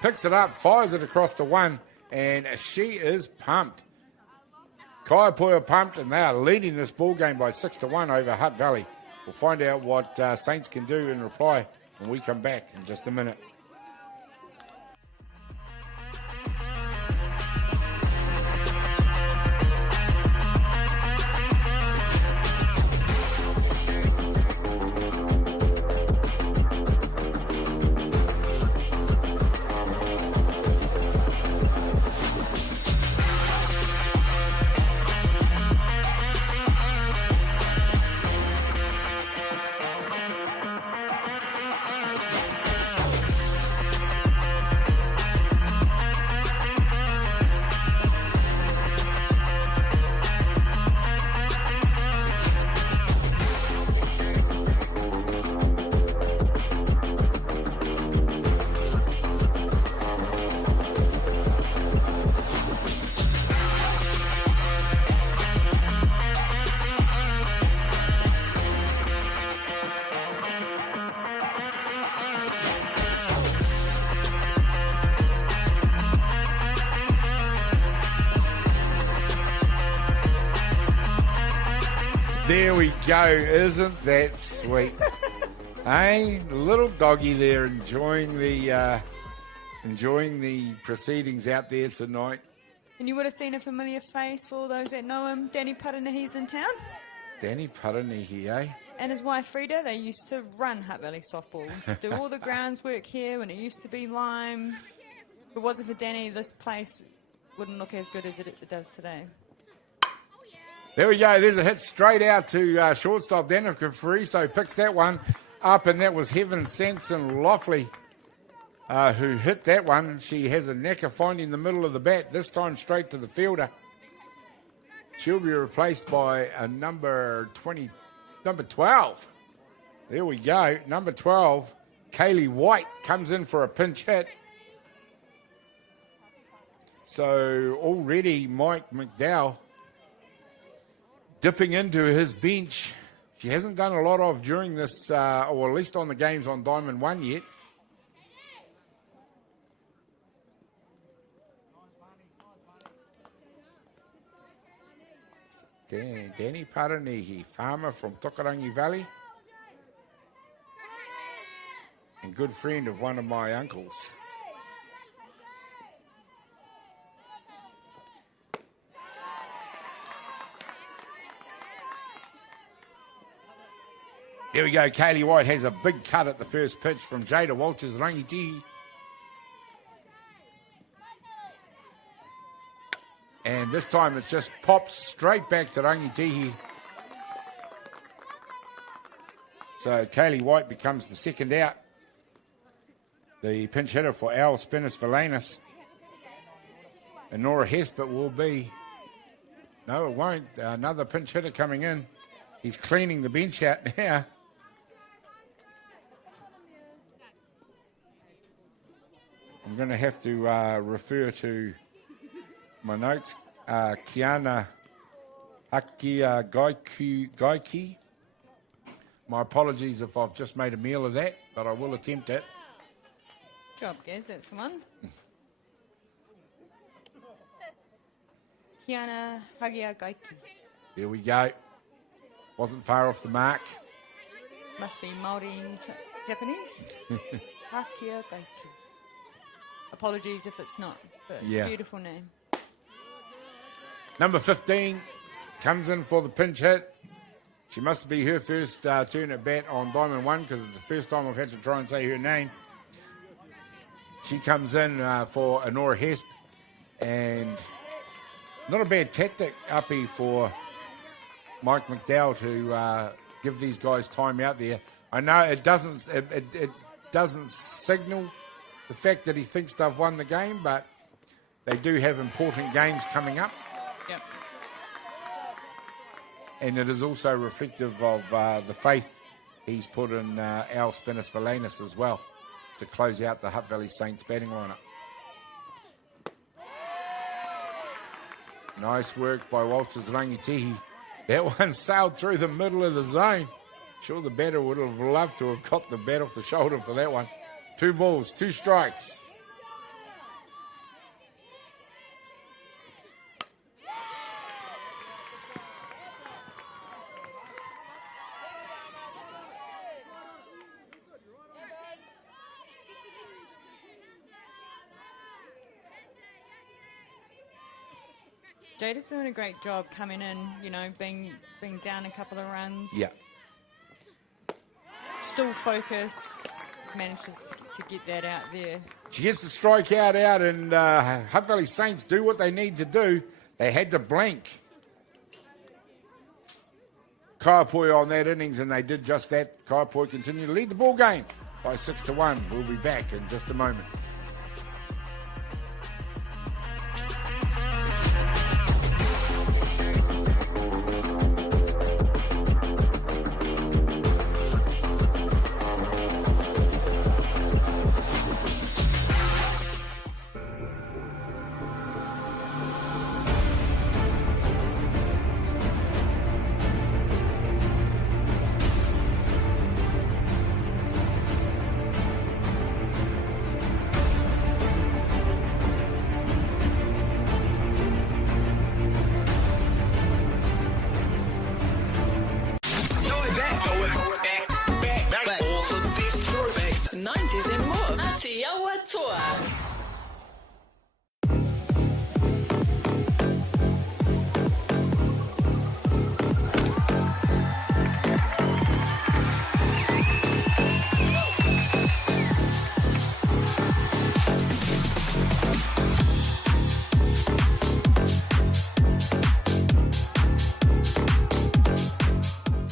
picks it up, fires it across the 1, and she is pumped. Kaiapoi are pumped, and they are leading this ball game by 6-1 over Hutt Valley. We'll find out what Saints can do in reply when we come back in just a minute. There we go. Isn't that sweet? Hey, little doggy there enjoying the proceedings out there tonight. And you would have seen a familiar face for those that know him. Danny Putternahi's in town. Danny Putternahi, eh? And his wife Frida, they used to run Hutt Valley softballs. Do all the grounds work here when it used to be lime. If it wasn't for Danny, this place wouldn't look as good as it does today. There we go. There's a hit straight out to shortstop. Danica Friso picks that one up, and that was Heaven Sanson Loffley who hit that one. She has a knack of finding the middle of the bat, this time straight to the fielder. She'll be replaced by a number 12. There we go. Number 12, Kaylee White, comes in for a pinch hit. So already Mike McDowell dipping into his bench. She hasn't done a lot of during this, or at least on the games on Diamond 1 yet. Danny Paranihi, farmer from Tokarangi Valley and good friend of one of my uncles. Here we go. Kaylee White has a big cut at the first pitch from Jada Walters, Rangitihi. And this time it just pops straight back to Rangitihi. So Kaylee White becomes the second out. The pinch hitter for Al Spinners Valanis. And Nora Hespert will be... No, it won't. Another pinch hitter coming in. He's cleaning the bench out now. I'm going to have to refer to my notes. Kiana Akia Gaiki. My apologies if I've just made a meal of that, but I will attempt it. Job, Gaz, that's the one. Kiana Hagia Gaiki. There we go. Wasn't far off the mark. Must be Māori Japanese. Hagia Gaiki. Apologies if it's not, but it's a beautiful name. Number 15 comes in for the pinch hit. She must be her first turn at bat on Diamond 1 because it's the first time I've had to try and say her name. She comes in for Honora Hesp, and not a bad tactic, Uppy, for Mike McDowell to give these guys time out there. I know it doesn't signal the fact that he thinks they've won the game, but they do have important games coming up. Yep. And it is also reflective of the faith he's put in Al Spinners Valanis as well to close out the Hutt Valley Saints batting lineup. Nice work by Walters Rangitihi. That one sailed through the middle of the zone. Sure, the batter would have loved to have got the bat off the shoulder for that one. 2 balls, 2 strikes. Jada's doing a great job coming in, being down a couple of runs. Yeah. Still focused, manages to get that out there. She gets the strikeout out, and Hutt Valley Saints do what they need to do. They had to blank Kaiapoi on that innings, and they did just that. Kaiapoi continue to lead the ball game by 6-1. We'll be back in just a moment. Atiawa Tour.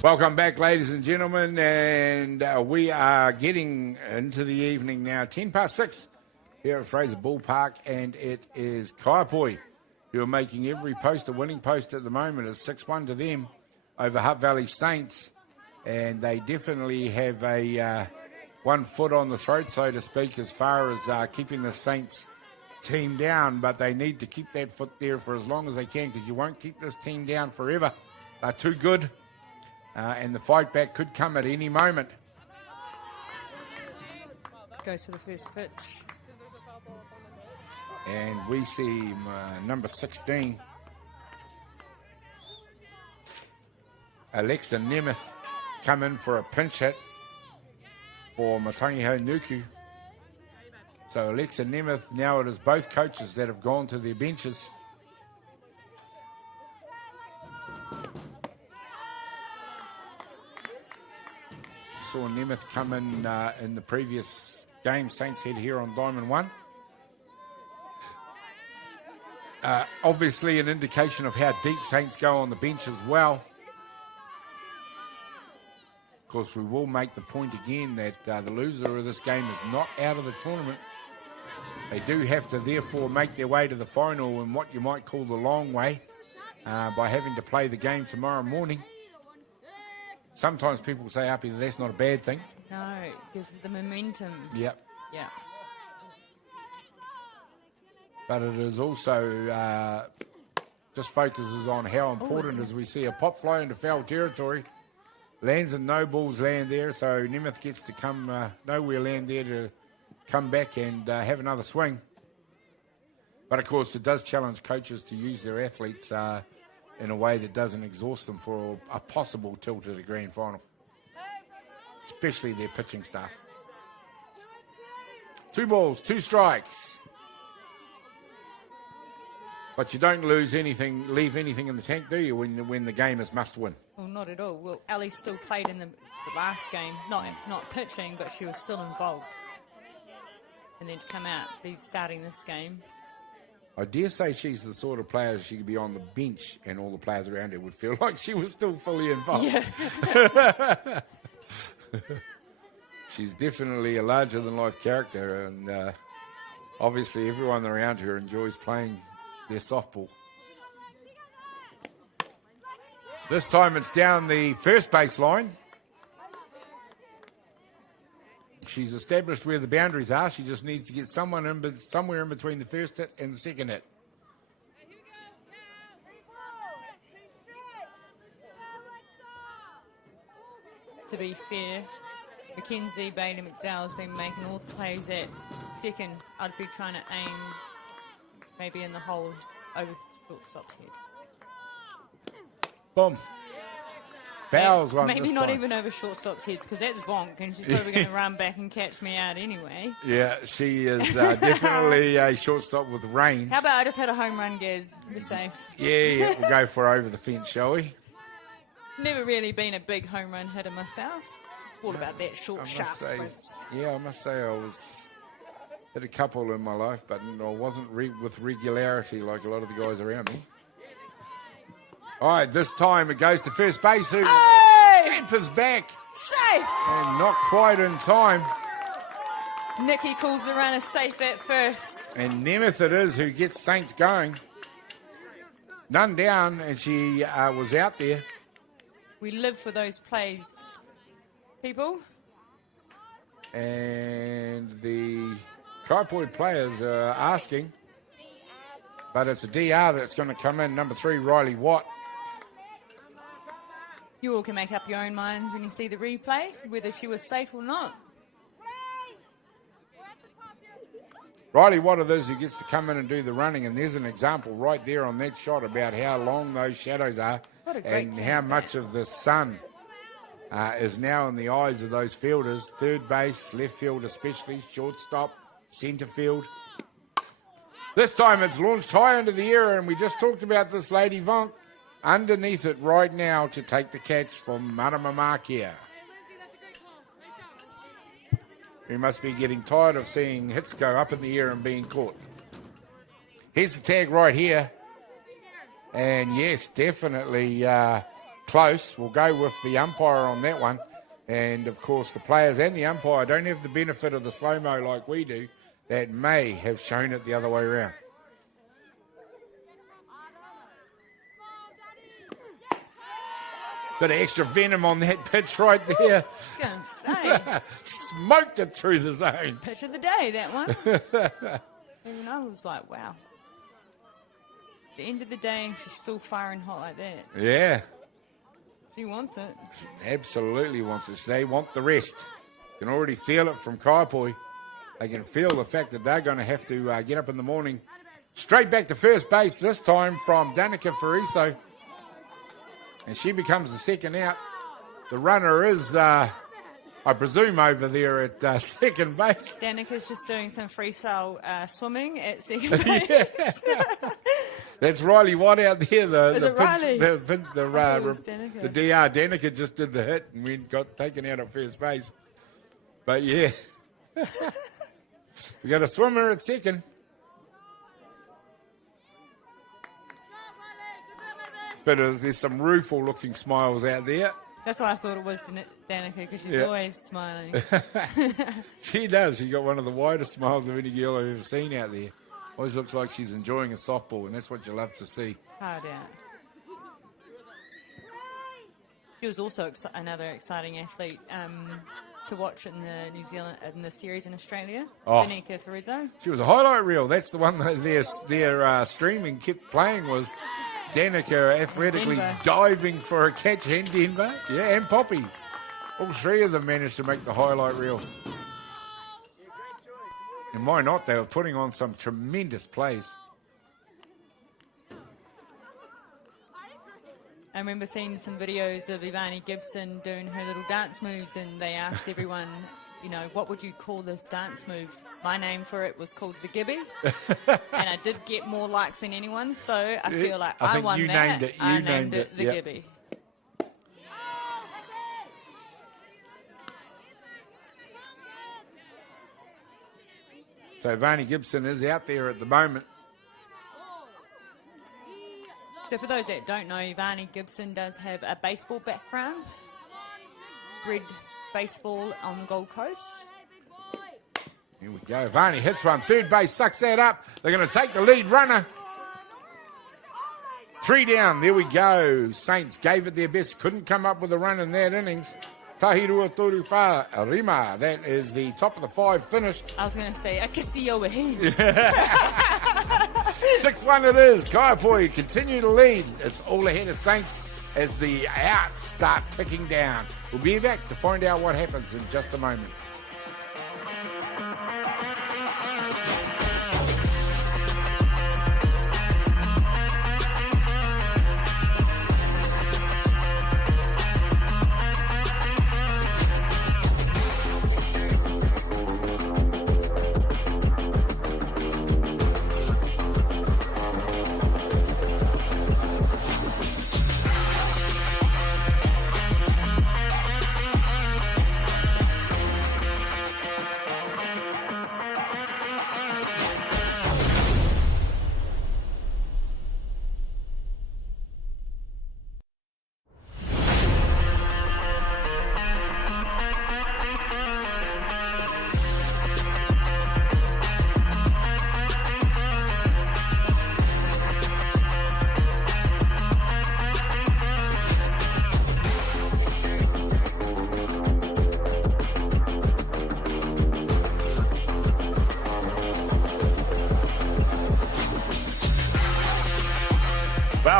Welcome back, ladies and gentlemen, and we are getting into the evening now. 6:10 here at Fraser Ballpark, and it is Kaiapoi who are making every post a winning post at the moment. It's 6-1 to them over Hutt Valley Saints, and they definitely have a 1 foot on the throat, so to speak, as far as keeping the Saints team down, but they need to keep that foot there for as long as they can, because you won't keep this team down forever. They're too good. And the fight back could come at any moment. Goes to the first pitch. And we see number 16, Alexa Nemeth, come in for a pinch hit for Matangiho Nuku. So Alexa Nemeth, now it is both coaches that have gone to their benches. Saw Nemeth come in the previous game Saints had here on Diamond 1. Obviously an indication of how deep Saints go on the bench as well. Of course, we will make the point again that the loser of this game is not out of the tournament. They do have to therefore make their way to the final in what you might call the long way by having to play the game tomorrow morning. Sometimes people say, Uppy, that's not a bad thing. No, it gives the momentum. Yep. Yeah. But it is also just focuses on how important as we see a pop fly into foul territory. Lands and no balls land there, so Nemeth gets to come nowhere land there to come back and have another swing. But of course, it does challenge coaches to use their athletes in a way that doesn't exhaust them for a possible tilt at a grand final, especially their pitching staff. 2 balls, 2 strikes. But you don't lose anything, leave anything in the tank, do you, when the game is must win? Well, not at all. Well, Ali still played in the last game, not pitching, but she was still involved. And then to come out, be starting this game. I dare say she's the sort of player she could be on the bench and all the players around her would feel like she was still fully involved. Yeah. She's definitely a larger-than-life character, and obviously everyone around her enjoys playing their softball. This time it's down the first base line. She's established where the boundaries are. She just needs to get someone somewhere in between the first hit and the second hit. To be fair, Mackenzie Bailey McDowell has been making all the plays at second. I'd be trying to aim maybe in the hole over shortstop's head. Boom. fouls one Maybe this not time. even over shortstop's heads, because that's Vonk, and she's probably going to run back and catch me out anyway. Yeah, she is definitely a shortstop with rain. How about I just had a home run, Gaz? We're safe. Yeah, we'll go for over the fence, shall we? Never really been a big home run hitter myself. It's all about that short, sharp sprints. Yeah, I must say I hit a couple in my life, but I wasn't with regularity like a lot of the guys around me. All right, this time it goes to first base, who scampers back. Safe! And not quite in time. Nikki calls the runner safe at first. And Nemeth it is who gets Saints going. None down, and she was out there. We live for those plays, people. And the Kaiapoi players are asking, but it's a DR that's going to come in, number 3, Riley Watt. You all can make up your own minds when you see the replay, whether she was safe or not. Riley Watt it is who gets to come in and do the running, and there's an example right there on that shot about how long those shadows are and how much of the sun is now in the eyes of those fielders. Third base, left field especially, shortstop, centre field. This time it's launched high into the air, and we just talked about this lady Vonk underneath it right now to take the catch from Maramamakia. We must be getting tired of seeing hits go up in the air and being caught. Here's the tag right here. And yes, definitely close. We'll go with the umpire on that one. And of course, the players and the umpire don't have the benefit of the slow-mo like we do. That may have shown it the other way around. Bit of extra venom on that pitch right there. I was going to say. Smoked it through the zone. Pitch of the day, that one. Even I was like, wow. At the end of the day, she's still firing hot like that. Yeah. She wants it. Absolutely wants it. They want the rest. You can already feel it from Kaiapoi. They can feel the fact that they're going to have to get up in the morning. Straight back to first base, this time from Danica Fariso. And she becomes the second out. The runner is, I presume, over there at second base. Danica's just doing some freestyle swimming at second base. That's Riley Watt out there. Is it Riley? The DR. Danica. Danica just did the hit and we got taken out at first base. But yeah. We got a swimmer at second. But there's some rueful-looking smiles out there. That's why I thought it was Danica, because she's always smiling. She does. She's got one of the widest smiles of any girl I've ever seen out there. Always looks like she's enjoying a softball, and that's what you love to see. Hard out. She was also another exciting athlete to watch in the New Zealand in the series in Australia. Danica Fariso. She was a highlight reel. That's the one that their streaming kept playing was Danica athletically diving for a catch in Denver. Yeah, and Poppy. All three of them managed to make the highlight reel. And why not? They were putting on some tremendous plays. I remember seeing some videos of Ivani Gibson doing her little dance moves, and they asked everyone, what would you call this dance move? My name for it was called the Gibby. And I did get more likes than anyone, so I feel like I won that. I named it the Gibby. So Ivani Gibson is out there at the moment. So for those that don't know, Ivani Gibson does have a baseball background. Bred baseball on the Gold Coast. Here we go. Ivani hits one. Third base sucks that up. They're going to take the lead runner. 3 down. There we go. Saints gave it their best. Couldn't come up with a run in that innings. Tahirua Toruwha Rima. That is the top of the 5 finished. I was going to say, Akasio Wahi. 6-1 it is. Kaiapoi continue to lead. It's all ahead of Saints as the outs start ticking down. We'll be back to find out what happens in just a moment.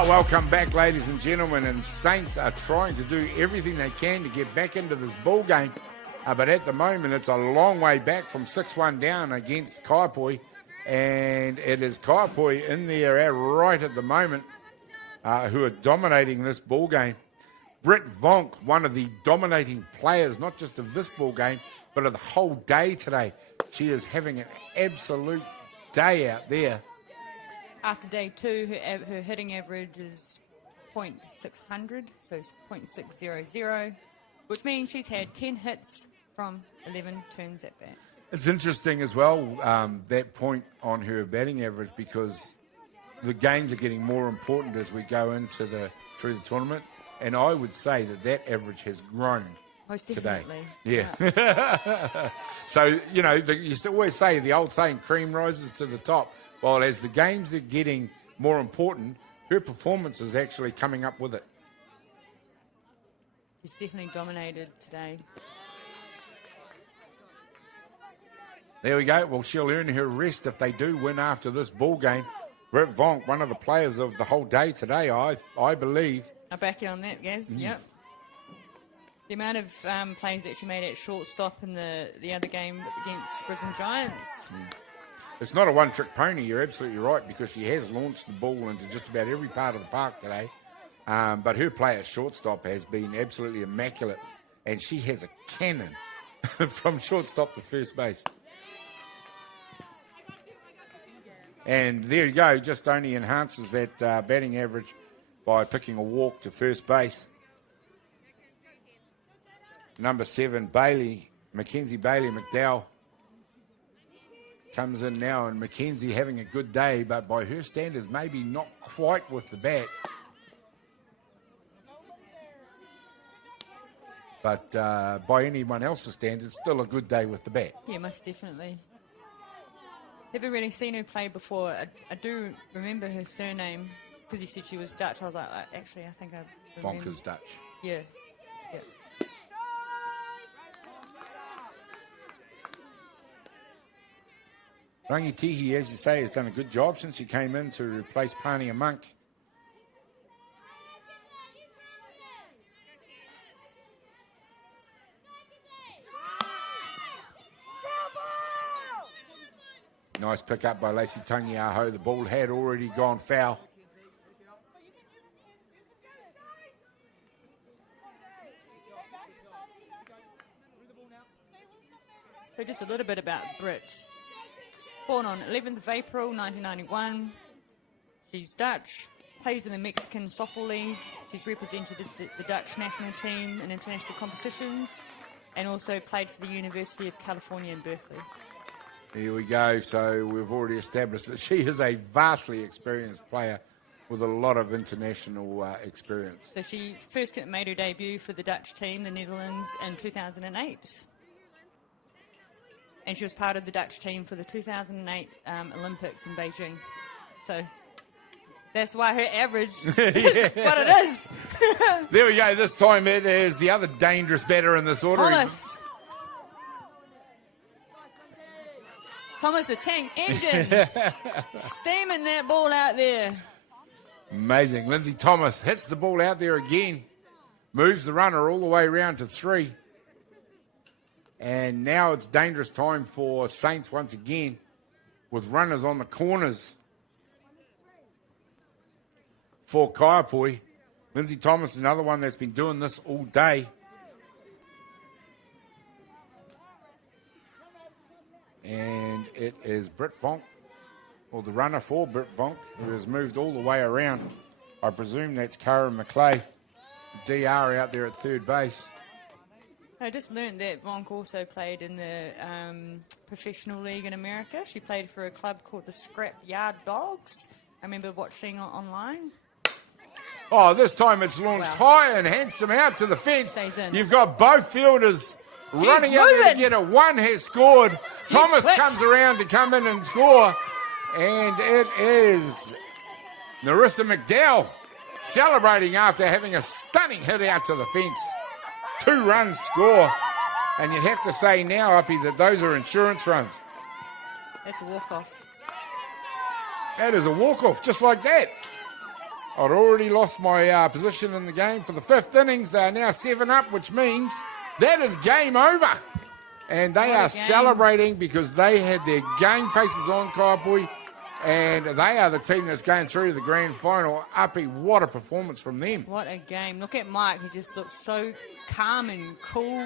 Well, welcome back, ladies and gentlemen. And Saints are trying to do everything they can to get back into this ball game. But at the moment, it's a long way back from 6-1 down against Kaiapoi. And it is Kaiapoi in there right at the moment who are dominating this ball game. Britt Vonk, one of the dominating players, not just of this ball game, but of the whole day today. She is having an absolute day out there. After day 2, her hitting average is .600, so it's .600, which means she's had 10 hits from 11 turns at bat. It's interesting as well, that point on her batting average, because the games are getting more important as we go through the tournament, and I would say that average has grown. Most definitely. Today. Yeah. So, you know, you always say the old saying, cream rises to the top. Well, as the games are getting more important, her performance is actually coming up with it. She's definitely dominated today. There we go. Well, she'll earn her rest if they do win after this ball game. Britt Vonk, one of the players of the whole day today, I believe. I'll back you on that, Gaz. Yep. The amount of plays that she made at shortstop in the other game against Brisbane Giants. It's not a one-trick pony, you're absolutely right, because she has launched the ball into just about every part of the park today. But her play at shortstop has been absolutely immaculate, and she has a cannon from shortstop to first base. And there you go, just only enhances that batting average by picking a walk to first base. Number 7, Mackenzie Bailey McDowell comes in now, and Mackenzie having a good day, but by her standards, maybe not quite with the bat. But by anyone else's standards, still a good day with the bat. Yeah, most definitely. Never really seen her play before. I do remember her surname, because you said she was Dutch. I was like, actually, I think I remember. Vonka's Dutch. Yeah. Rangitihi, as you say, has done a good job since she came in to replace Pania Monk. Nice pick up by Lacey Tangiaho. The ball had already gone foul. So just a little bit about Britt. Born on 11th of April 1991. She's Dutch, plays in the Mexican Softball League. She's represented the Dutch national team in international competitions and also played for the University of California in Berkeley. Here we go. So we've already established that she is a vastly experienced player with a lot of international experience. So she first made her debut for the Dutch team, the Netherlands, in 2008. And she was part of the Dutch team for the 2008 Olympics in Beijing. So that's why her average is what it is. There we go. This time it is the other dangerous batter in this order. Thomas the Tank Engine. Steaming that ball out there. Amazing. Lindsay Thomas hits the ball out there again. Moves the runner all the way around to 3. And now it's dangerous time for Saints once again with runners on the corners for Kaiapoi. Lindsay Thomas, another one that's been doing this all day. And it is Britt Vonk, or the runner for Britt Vonk, who has moved all the way around. I presume that's Karen McClay, DR out there at third base. I just learned that Vonk also played in the professional league in America. She played for a club called the Scrap Yard Dogs. I remember watching it online. Oh, this time it's launched high and handsome out to the fence. Stays in. You've got both fielders running out there to get it. One has scored. Thomas comes around to come in and score. And it is Narissa McDowell celebrating after having a stunning hit out to the fence. 2 runs score. And you'd have to say now, Uppy, that those are insurance runs. That's a walk-off. That is a walk-off, just like that. I'd already lost my position in the game for the 5th innings. They are now 7 up, which means that is game over. And they are celebrating because they had their game faces on, Kaiapoi, and they are the team that's going through to the grand final. Uppy, what a performance from them. What a game. Look at Mike. He just looks so calm and cool.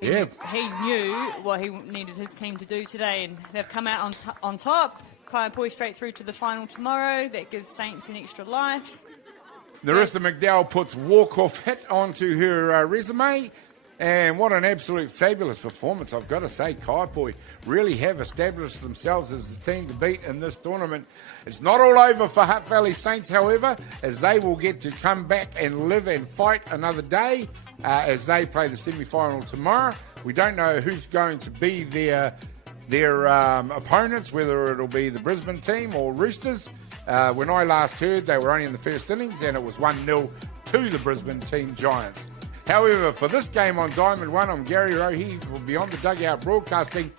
He knew what he needed his team to do today, and they've come out on top. Kaiapoi straight through to the final tomorrow. That gives Saints an extra life. Narissa McDowell puts walk-off hit onto her resume. And what an absolute fabulous performance, I've got to say. Kaiapoi really have established themselves as the team to beat in this tournament. It's not all over for Hutt Valley Saints, however, as they will get to come back and live and fight another day as they play the semi-final tomorrow. We don't know who's going to be their opponents, whether it'll be the Brisbane team or Roosters. When I last heard, they were only in the first innings, and it was 1-0 to the Brisbane team Giants. However, for this game on Diamond 1, I'm Gary Rohe for Beyond the Dugout Broadcasting.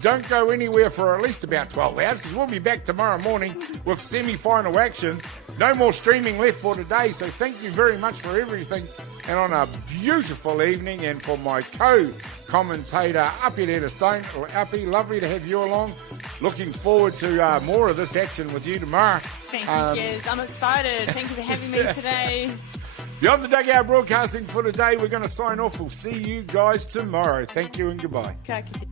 Don't go anywhere for at least about 12 hours, because we'll be back tomorrow morning with semi-final action. No more streaming left for today, so thank you very much for everything. And on a beautiful evening, and for my co-commentator, Uppy Stone. Uppy, lovely to have you along. Looking forward to more of this action with you tomorrow. Thank you, Gez. I'm excited. Thank you for having me today. Beyond the Dugout Broadcasting for today, we're going to sign off. We'll see you guys tomorrow. Thank you and goodbye. Ka kite.